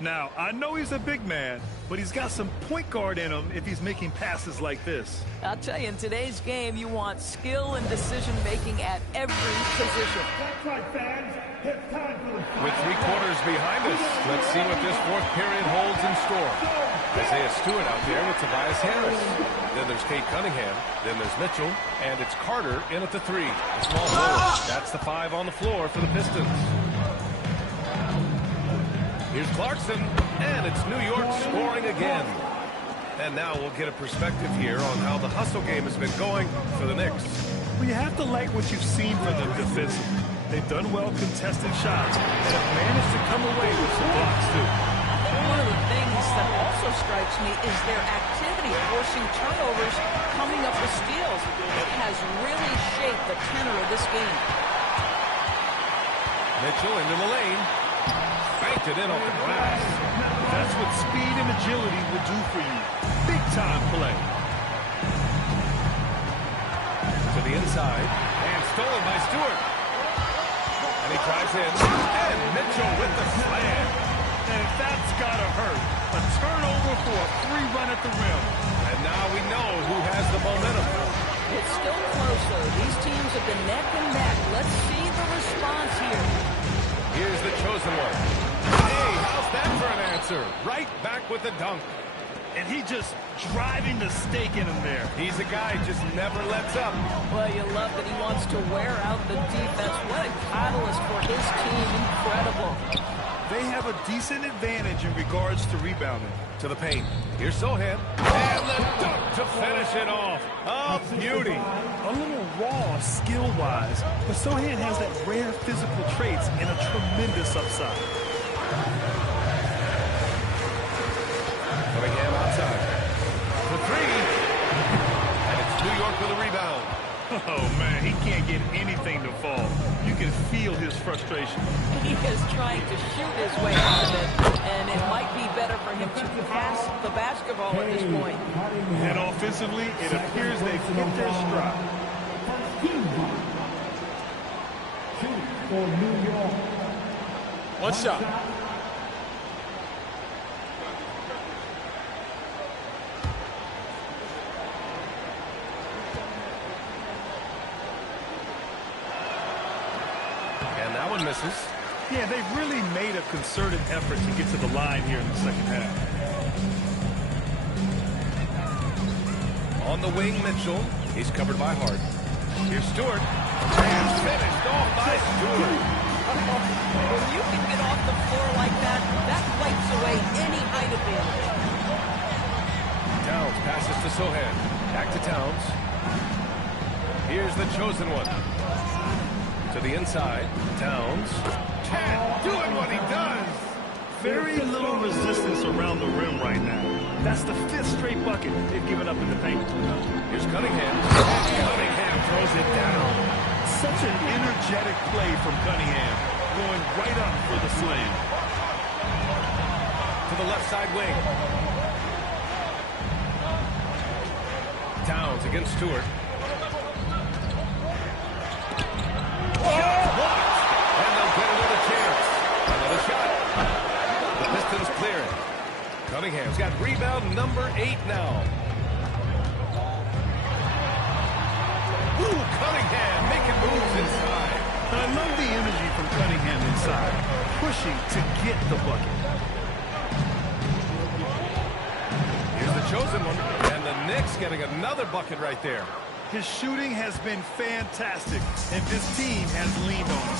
Now, I know he's a big man, but he's got some point guard in him if he's making passes like this. I'll tell you, in today's game, you want skill and decision-making at every position. That's right, fans. It's time for the With 3 quarters behind us, let's see what this fourth period holds in store. Isaiah Stewart out there with Tobias Harris. Then there's Kate Cunningham. Then there's Mitchell. And it's Carter in at the 3. A small forward. That's the 5 on the floor for the Pistons. Here's Clarkson. And it's New York scoring again. And now we'll get a perspective here on how the hustle game has been going for the Knicks. Well, you have to like what you've seen from them defensively. They've done well contesting shots and have managed to come away with some blocks, too. One of the things that also strikes me is their activity forcing turnovers, coming up with steals. It has really shaped the tenor of this game. Mitchell into the lane. Banked it in off the glass. That's what speed and agility will do for you. Big time play. To the inside. And stolen by Stewart. And he drives in. And Mitchell with the slam. And that's got to hurt. A turnover for a free run at the rim. And now we know who has the momentum. It's still close, though. These teams have been neck and neck. Let's see the response here. Here's the chosen one. Hey, how's that for an answer? Right back with the dunk. And he just driving the stake in him there. He's a guy just never lets up. Well, you love that he wants to wear out the defense. What a catalyst for his team. Incredible. They have a decent advantage in regards to rebounding. To the paint. Here's Sohan. And the dunk to finish it off. A beauty. A little raw skill-wise, but Sohan has that rare physical traits and a tremendous upside. Cunningham outside. For three. And it's New York with a rebound. Oh, man, he can't get anything to fall. You can feel his frustration. He is trying to shoot his way out of it, and it might be better for him to pass the basketball at this point. And offensively, it appears they've hit their stride. For New York. One shot. And that one misses. Yeah, they've really made a concerted effort to get to the line here in the second half. On the wing, Mitchell. He's covered by Hart. Here's Stewart. And finished off by Stewart. When you can get off the floor like that, that wipes away any height advantage. Towns passes to Sohan. Back to Towns. Here's the chosen one. To the inside. Towns. Cat doing what he does. Very little resistance around the rim right now. That's the 5th straight bucket they've given up in the paint. Here's Cunningham. And Cunningham throws it down. Such an energetic play from Cunningham, going right up for the slam. To the left side wing. Towns against Stewart. Shot blocked. And they'll get another chance. Another shot. The Pistons clear it. Cunningham's got rebound number 8 now. Ooh, Cunningham making moves inside. I love the energy from Cunningham inside, pushing to get the bucket. Here's the chosen one. And the Knicks getting another bucket right there. His shooting has been fantastic, and this team has leaned on him.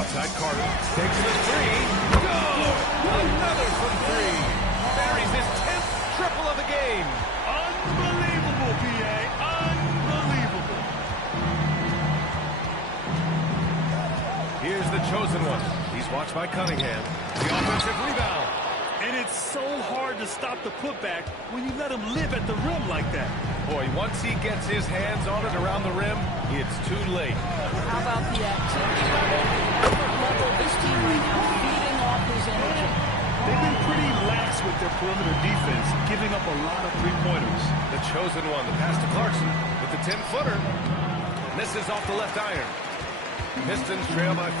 Outside Carter takes the three. Good! Another from 3. Buries his 10th triple of the game. Unbelievable, PA. Unbelievable. Here's the chosen one. He's watched by Cunningham. The offensive rebound. And it's so hard to stop the putback when you let him live at the rim like that. Boy, once he gets his hands on it around the rim, it's too late. How about the activity level, the effort level? This team right now feeding off his energy. They've been pretty lax with their perimeter defense, giving up a lot of three-pointers. The chosen one, the pass to Clarkson with the 10-footer. Misses off the left iron. Pistons trail by 5.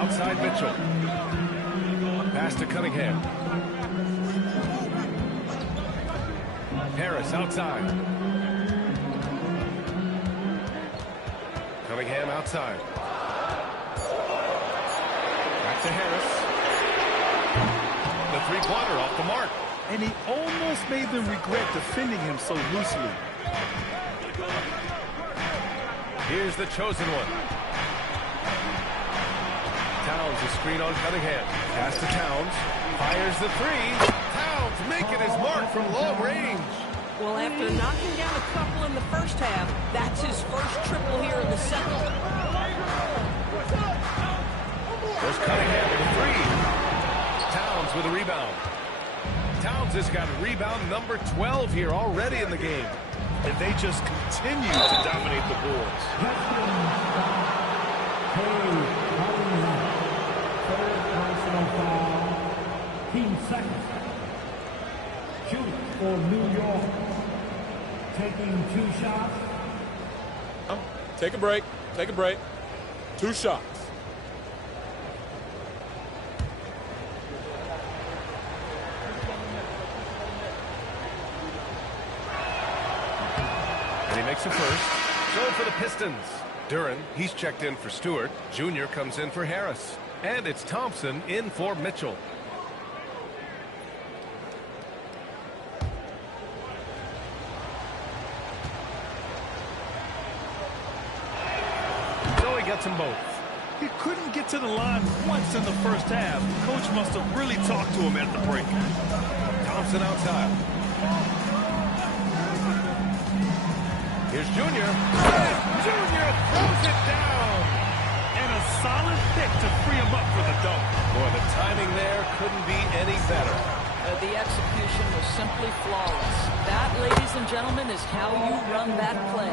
Outside Mitchell. Pass to Cunningham. Harris outside. Cunningham outside. Back to Harris. The three-pointer off the mark. And he almost made them regret defending him so loosely. Here's the chosen one. Towns is screen on Cunningham. Pass to Towns. Fires the 3. Towns making his mark from long range. Well, after knocking down a couple in the first half, that's his first triple here in the second. There's Cunningham with a 3. Towns with a rebound. Towns has got rebound number 12 here already in the game. And they just continue to dominate the boards. Team second. Shooting for New York. Taking 2 shots. Take a break. Take a break. 2 shots. makes a first. So for the Pistons, Duren, he's checked in for Stewart. Junior comes in for Harris. And it's Thompson in for Mitchell. So he gets them both. He couldn't get to the line once in the first half. Coach must have really talked to him at the break. Thompson outside. Here's Junior. Junior throws it down. And a solid pick to free him up for the dunk. Boy, the timing there couldn't be any better. The execution was simply flawless. That, ladies and gentlemen, is how you run that play.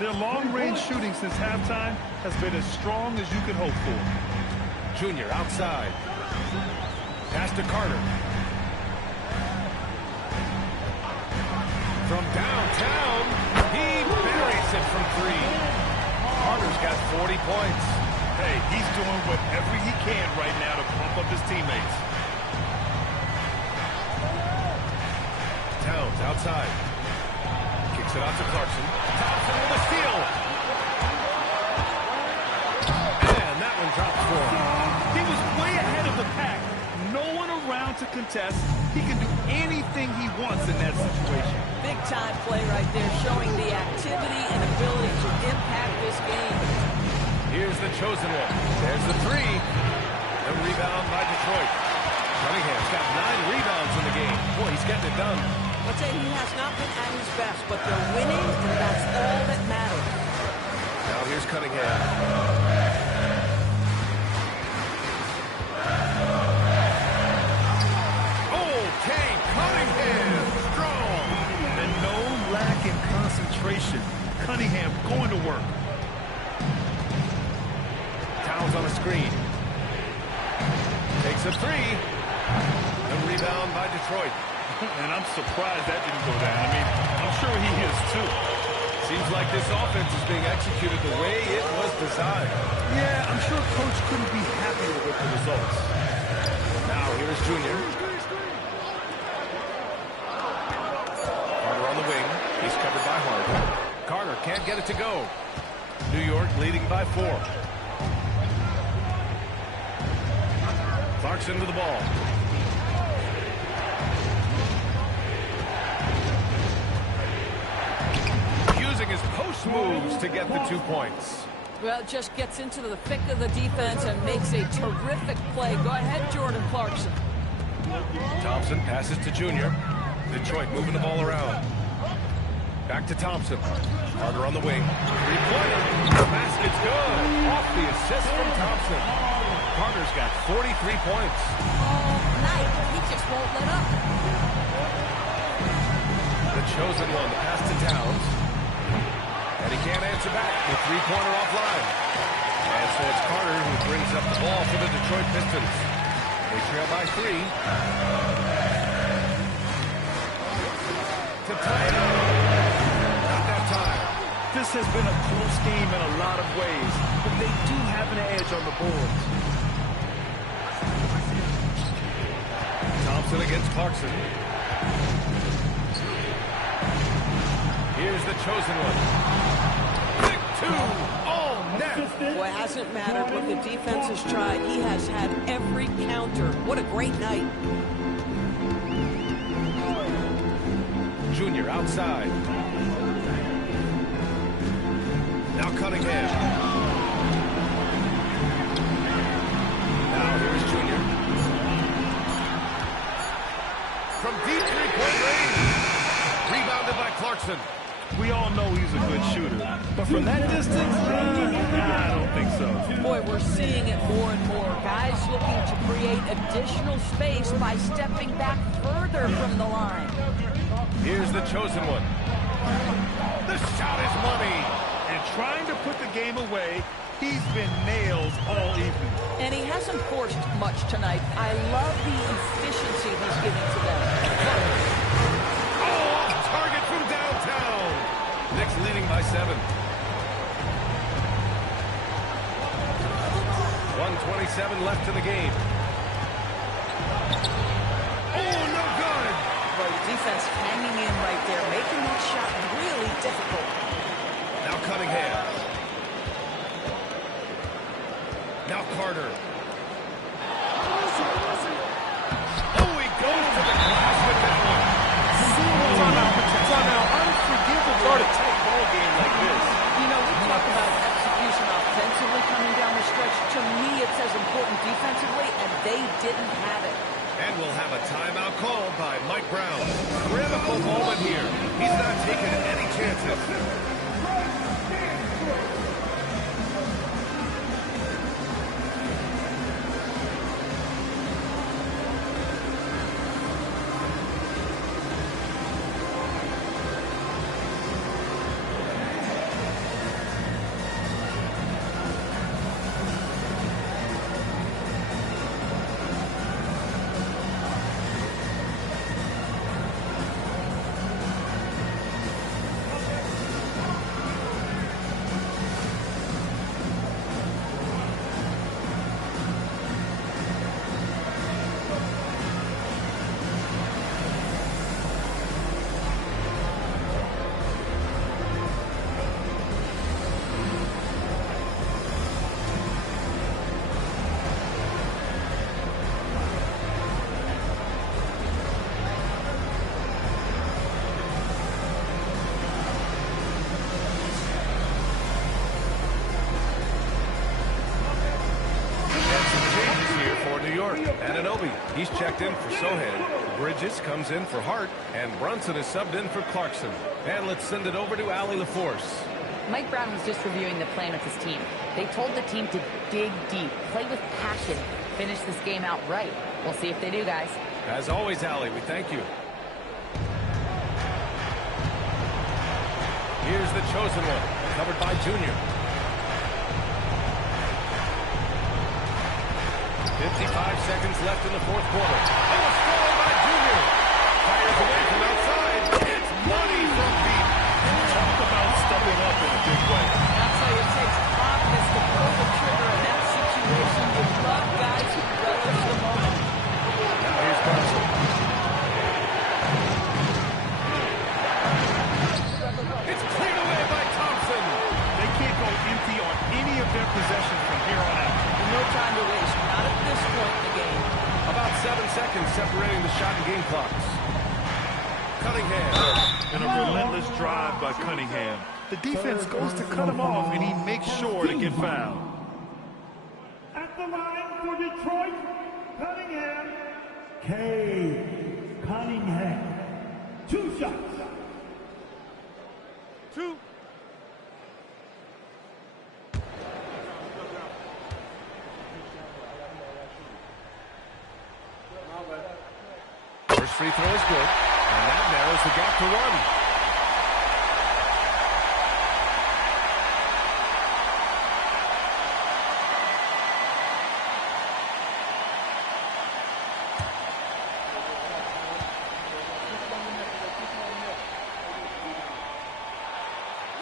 Their long-range shooting since halftime has been as strong as you could hope for. Junior outside. Pass to Carter. From downtown, he buries it from three. Carter's got 40 points. Hey, he's doing whatever he can right now to pump up his teammates. Towns outside. Kicks it out to Clarkson. Thompson with a steal. And that one drops for him. He was way ahead of the pack. No one around to contest. He can do anything he wants in that situation. Big time play right there, showing the activity and ability to impact this game. Here's the chosen one. There's the three. The rebound by Detroit. Cunningham's got 9 rebounds in the game. Boy, he's getting it done. Let's say he has not been at his best, but they're winning, and that's all that matters. Now here's Cunningham. Okay, Cunningham, strong. And no lack in concentration. Cunningham going to work. Towns on a screen. Takes a three. The rebound by Detroit. And I'm surprised that didn't go down. I mean, I'm sure he is too. Seems like this offense is being executed the way it was designed. Yeah, I'm sure Coach couldn't be happier with the results. Now here's Junior. Carter on the wing. He's covered by Hart. Carter can't get it to go. New York leading by 4. Clarkson with the ball. Using his post moves to get the 2 points. Well, it just gets into the thick of the defense and makes a terrific play. Go ahead, Jordan Clarkson. Thompson passes to Junior. Detroit moving the ball around. Back to Thompson. Carter on the wing. Three-pointer. The basket's good. Off the assist from Thompson. Carter's got 43 points. All night, he just won't let up. The chosen one, the pass to Towns. And he can't answer back. The three-pointer offline. And so it's Carter who brings up the ball for the Detroit Pistons. They trail by 3. To tie it up. Not that time. This has been a close game in a lot of ways, but they do have an edge on the boards. Thompson against Clarkson. Here's the chosen one. Big 2. All net. Boy, it hasn't mattered what the defense has tried. He has had every counter. What a great night. Junior outside. Now Cunningham. Now here's Junior. From deep three-point range. Rebounded by Clarkson. We all know he's a good shooter, but from that distance, I don't think so. Boy, we're seeing it more and more. Guys looking to create additional space by stepping back further from the line. Here's the chosen one. The shot is money. And trying to put the game away, he's been nails all evening. And he hasn't forced much tonight. I love the efficiency he's giving to them. Oh, target from downtown. Knicks leading by 7. 1:27 left in the game. Oh, no good. Well, the defense hanging in right there, making that shot really difficult. Cunningham. Now Carter. Oh, he goes to the glass with that one. It's on now. Unforgivable start a tight ball game like this. You know, we talk about execution offensively coming down the stretch. To me, it's as important defensively, and they didn't have it. And we'll have a timeout called by Mike Brown. Critical moment here. He's not taking any chances. Anunoby, he's checked in for Sohan. Bridges comes in for Hart, and Brunson is subbed in for Clarkson. And let's send it over to Allie LaForce. Mike Brown was just reviewing the plan with his team. They told the team to dig deep, play with passion, finish this game out right. We'll see if they do, guys. As always, Allie, we thank you. Here's the chosen one, covered by Junior. 55 seconds left in the fourth quarter. Oh, a throw by Junior. Fires away from outside. It's money from deep. Talk about stepping up in a big way. I'll tell you, it takes confidence to pull the trigger in that situation. You love guys who relish the moment. Now here's Brunson. It's cleared away by Thompson. They can't go empty on any of their possessions from here on out. No time to waste. Not at this point in the game. About 7 seconds separating the shot and game clocks. Cunningham. And a relentless drive by Cunningham. The defense goes to cut him off, and he makes sure to get fouled. At the line for Detroit, Cunningham. K. Cunningham. 2 shots. 2. First free throw is good, and that narrows the gap to 1.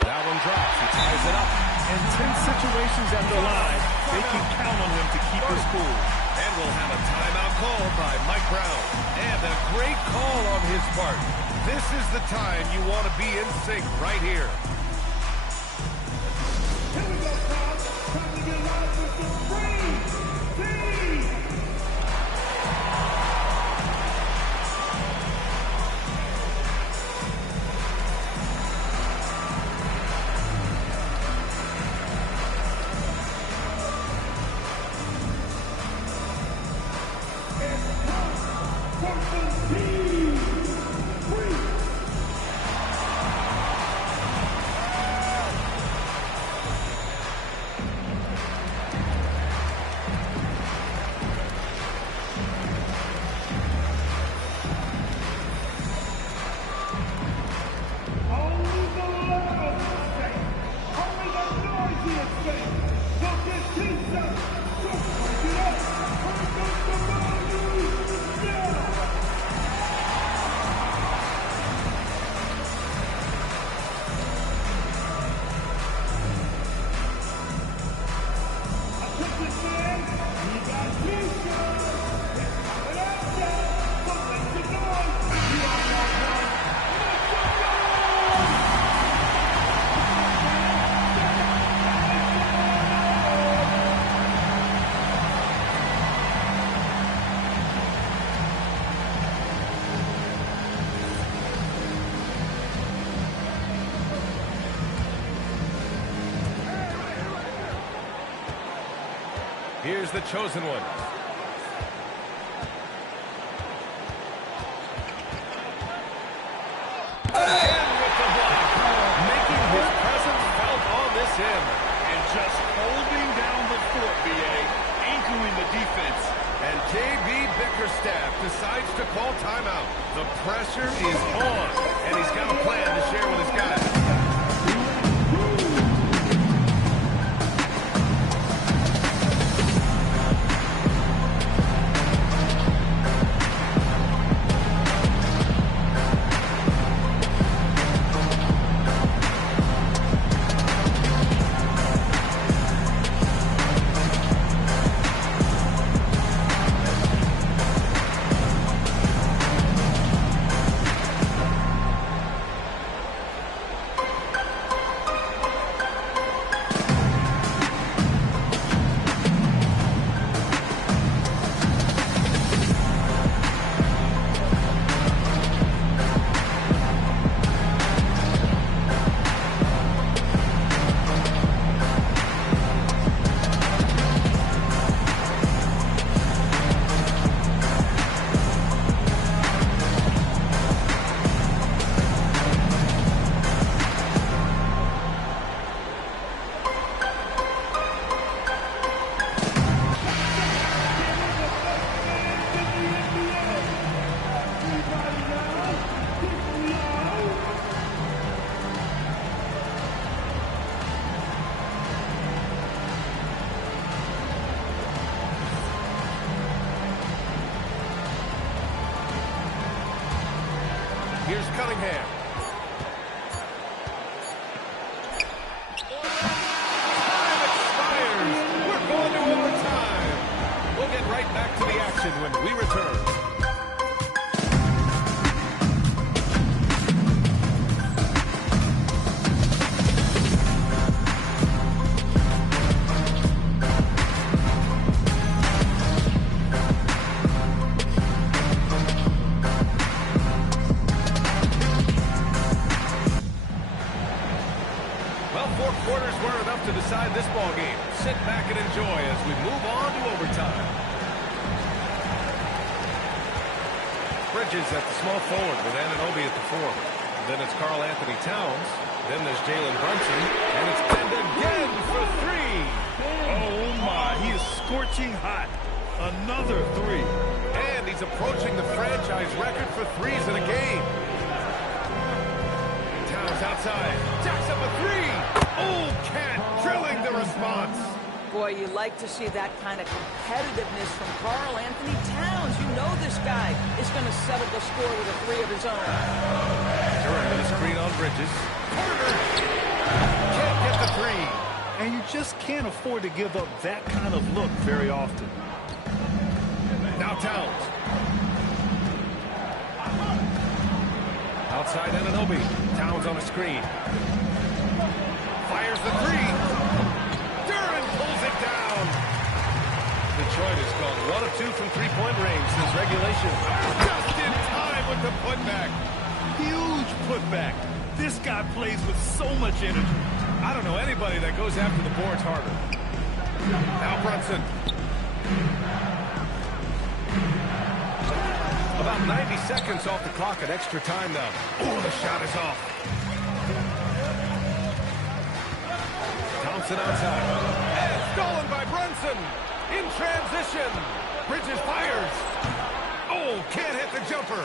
That one drops. He ties it up. In 10 situations at the line, they can count on him to keep his cool. And we'll have a timeout called by Mike Brown. And a great call on his part. This is the time you want to be in sync right here. Here we go, Tom. Time to get live with the free. Here's the chosen one. Again with the block. Making his presence felt on this end. And just holding down the fort, B.A., anchoring the defense. And J.B. Bickerstaff decides to call timeout. The pressure is on, and he's got a plan to share with his guys. Here's Cunningham. Time expires. We're going to overtime. We'll get right back to the action when we return. Well, 4 quarters weren't enough to decide this ball game. Sit back and enjoy as we move on to overtime. Bridges at the small forward with Anunoby at the 4. Then it's Karl Anthony Towns. Then there's Jalen Brunson. And it's Bend again for 3. Oh, my. He is scorching hot. Another 3. And he's approaching the franchise record for threes in a game. Towns outside. Jacks up a 3. Oh, Cat drilling the response. Boy, you like to see that kind of competitiveness from Karl Anthony Towns. You know this guy is going to settle the score with a 3 of his own. Duran with a screen on Bridges. Porter can't get the 3. And you just can't afford to give up that kind of look very often. Now Towns. Outside Anunoby. Towns on a screen. Fires the 3. Duran pulls it down. Detroit has gone 1 of 2 from three-point range since regulation. Just in time with the putback. Huge putback. This guy plays with so much energy. I don't know anybody that goes after the boards harder. Now Brunson. About 90 seconds off the clock at extra time now. Oh, the shot is off. Thompson outside. And stolen by Brunson. In transition. Bridges fires. Oh, can't hit the jumper.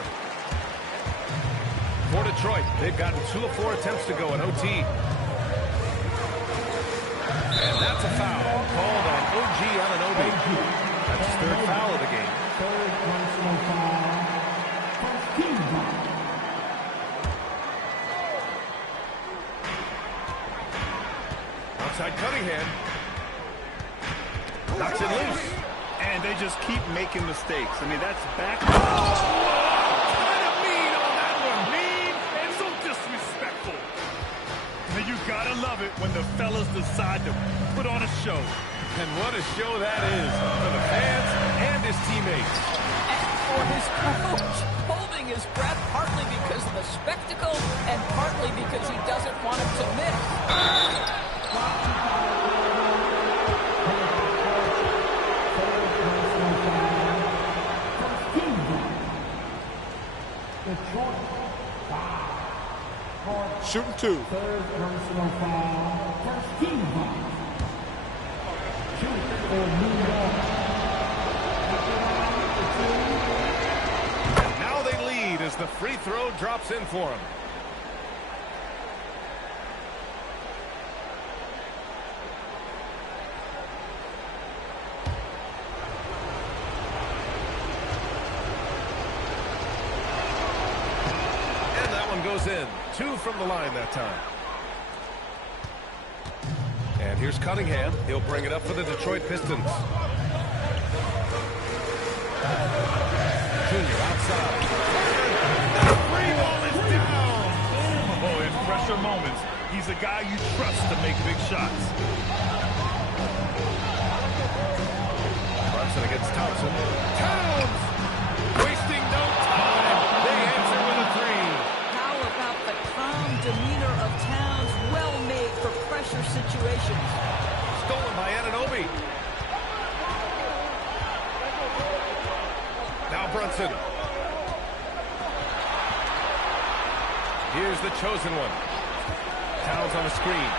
For Detroit, they've gotten 2 of 4 attempts to go in OT. And that's a foul called on OG Anunoby. That's his 3rd foul of the game. Third personal foul. Outside Cunningham. Knocks it loose. And they just keep making mistakes. I mean, that's back. Kind of mean on that one. Mean and so disrespectful. And you gotta love it when the fellas decide to put on a show. And what a show that is for the fans and his teammates. And for his coach, holding his breath partly because of the spectacle and partly because he doesn't want him to miss. shooting 2. Third personal foul. First team foul. And now they lead as the free throw drops in for him. Goes in. 2 from the line that time. And here's Cunningham. He'll bring it up for the Detroit Pistons. Junior outside. The free ball is down. Oh, in pressure moments, he's a guy you trust to make big shots. Brunson against Thompson. Towns! Wasting no time. They answer with a 3. The calm demeanor of Towns, well made for pressure situations. Stolen by Anunoby. Now Brunson. Here's the chosen one. Towns on a screen.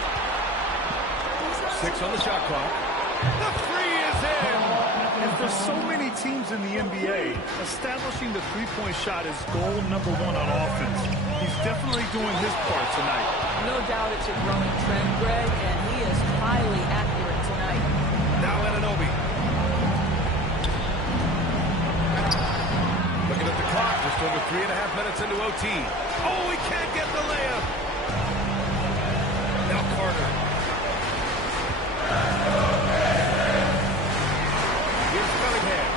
6 on the shot clock. The 3 is in. And for so many teams in the NBA, establishing the three-point shot is goal number 1 on offense. He's definitely doing his part tonight. No doubt it's a growing trend, Greg, and he is highly accurate tonight. Now Anunoby. Looking at the clock, just over 3.5 minutes into OT. Oh, he can't get the layup. Now Carter. Here's Cunningham.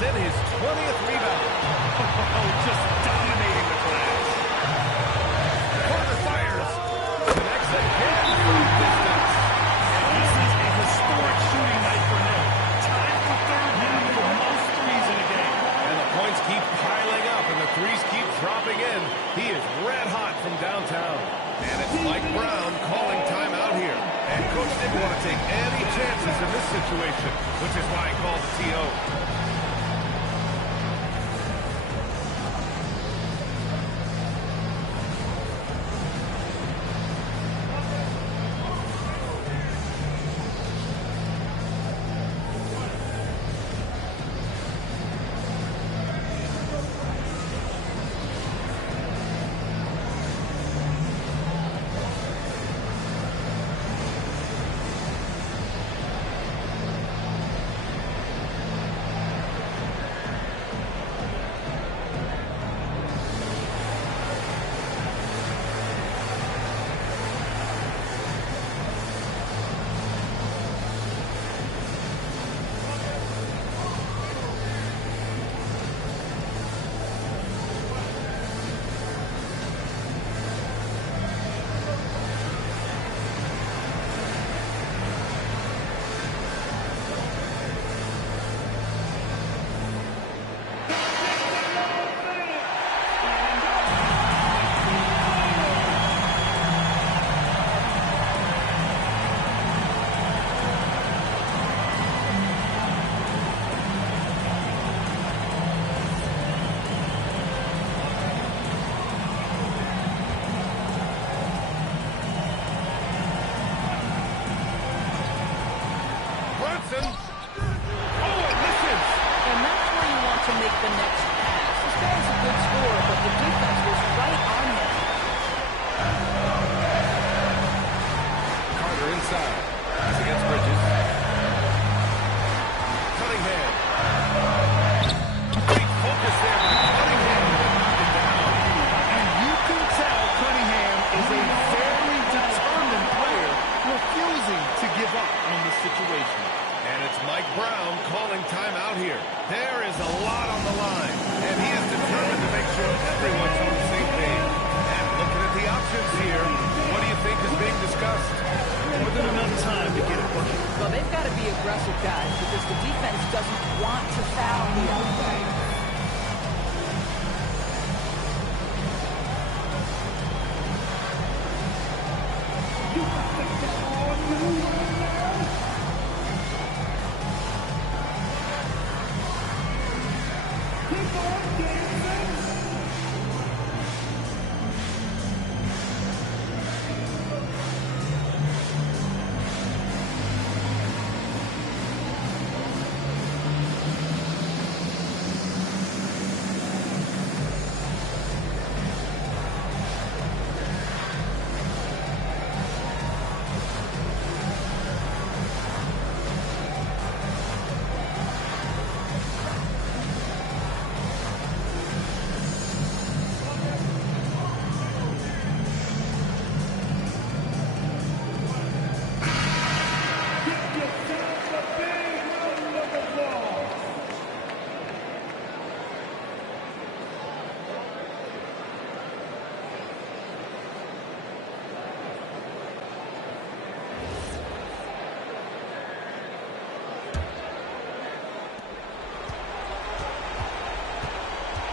In his 20th rebound. Oh, just dominating the glass. Carter fires. Connects again from distance. And this is a historic shooting night for him. Time for third now for most threes in a game. And the points keep piling up and the threes keep dropping in. He is red hot from downtown. And it's Mike Brown calling timeout here. And coach didn't want to take any chances in this situation, which is why he called the TO.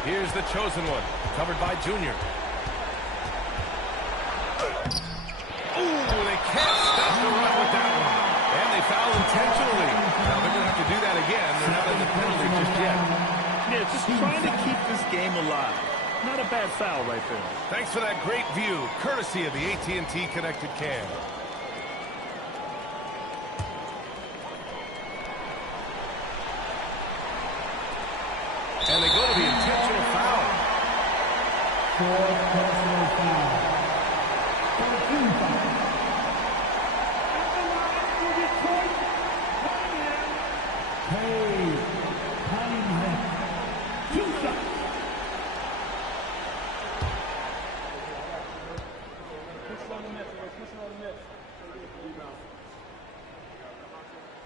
Here's the chosen one, covered by Junior. Ooh, they can't stop the run with that one. And they foul intentionally. Now they're going to have to do that again. They're not in the penalty just yet. Yeah, just trying to keep this game alive. Not a bad foul right there. Thanks for that great view, courtesy of the AT&T Connected Cam. And they go to the intentional foul. Fourth personal foul. 13 foul. At the line for Detroit, Cunningham. 2 shots.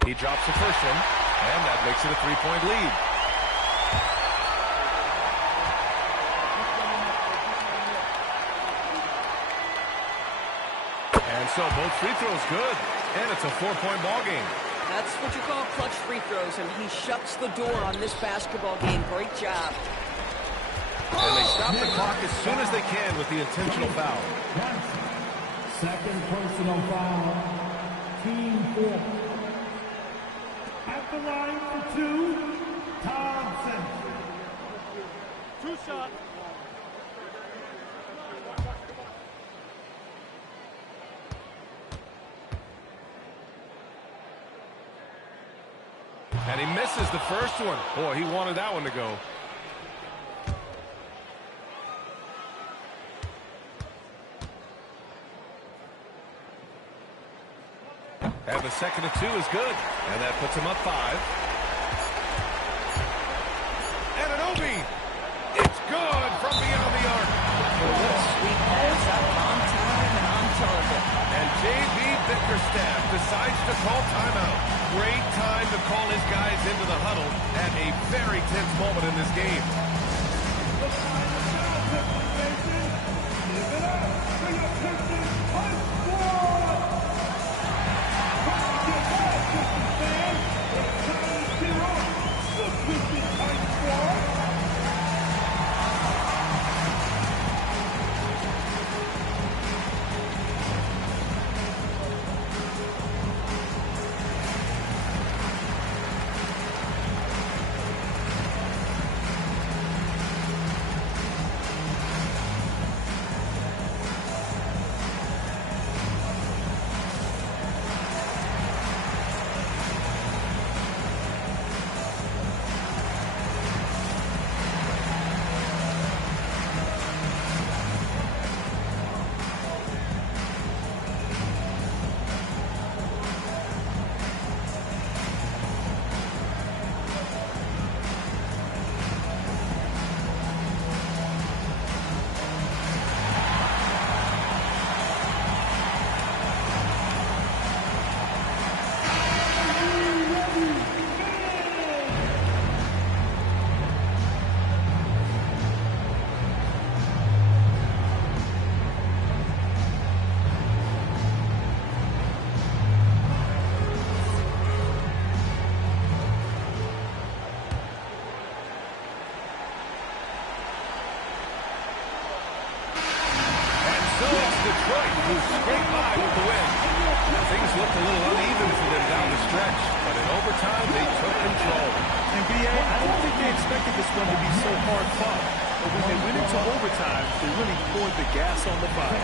He drops the first one, and that makes it a 3-point lead. And so both free throws good, and it's a 4-point ball game. That's what you call clutch free throws, and he shuts the door on this basketball game. Great job. And they stop the clock as soon as they can with the intentional foul. Second personal foul. Team 4. At the line for 2, Thompson. 2 shots. And he misses the first one. Boy, he wanted that one to go. And the second of 2 is good. And that puts him up 5. Anunoby! It's good from beyond the arc. What a sweet pass out on time and on target. And J.B. Bickerstaff decides to call timeout. Great time to call his guys into the huddle at a very tense moment in this game. Give it up for your Pistons punch squad! Get back, Pistons fans! It's time to cheer on the Pistons punch squad! Detroit, who scraped by with the win. Things looked a little uneven for them down the stretch, but in overtime, they took control. And B.A., I don't think they expected this one to be so hard-fought. But when they went into overtime, they really poured the gas on the fire.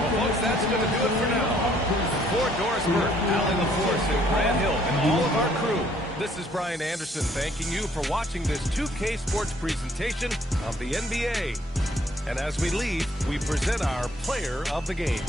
Well, folks, that's going to do it for now. For Doris Burke, Allie LaForce, and Grant Hill, and all of our crew, this is Brian Anderson thanking you for watching this 2K Sports presentation of the NBA. And as we leave, we present our player of the game.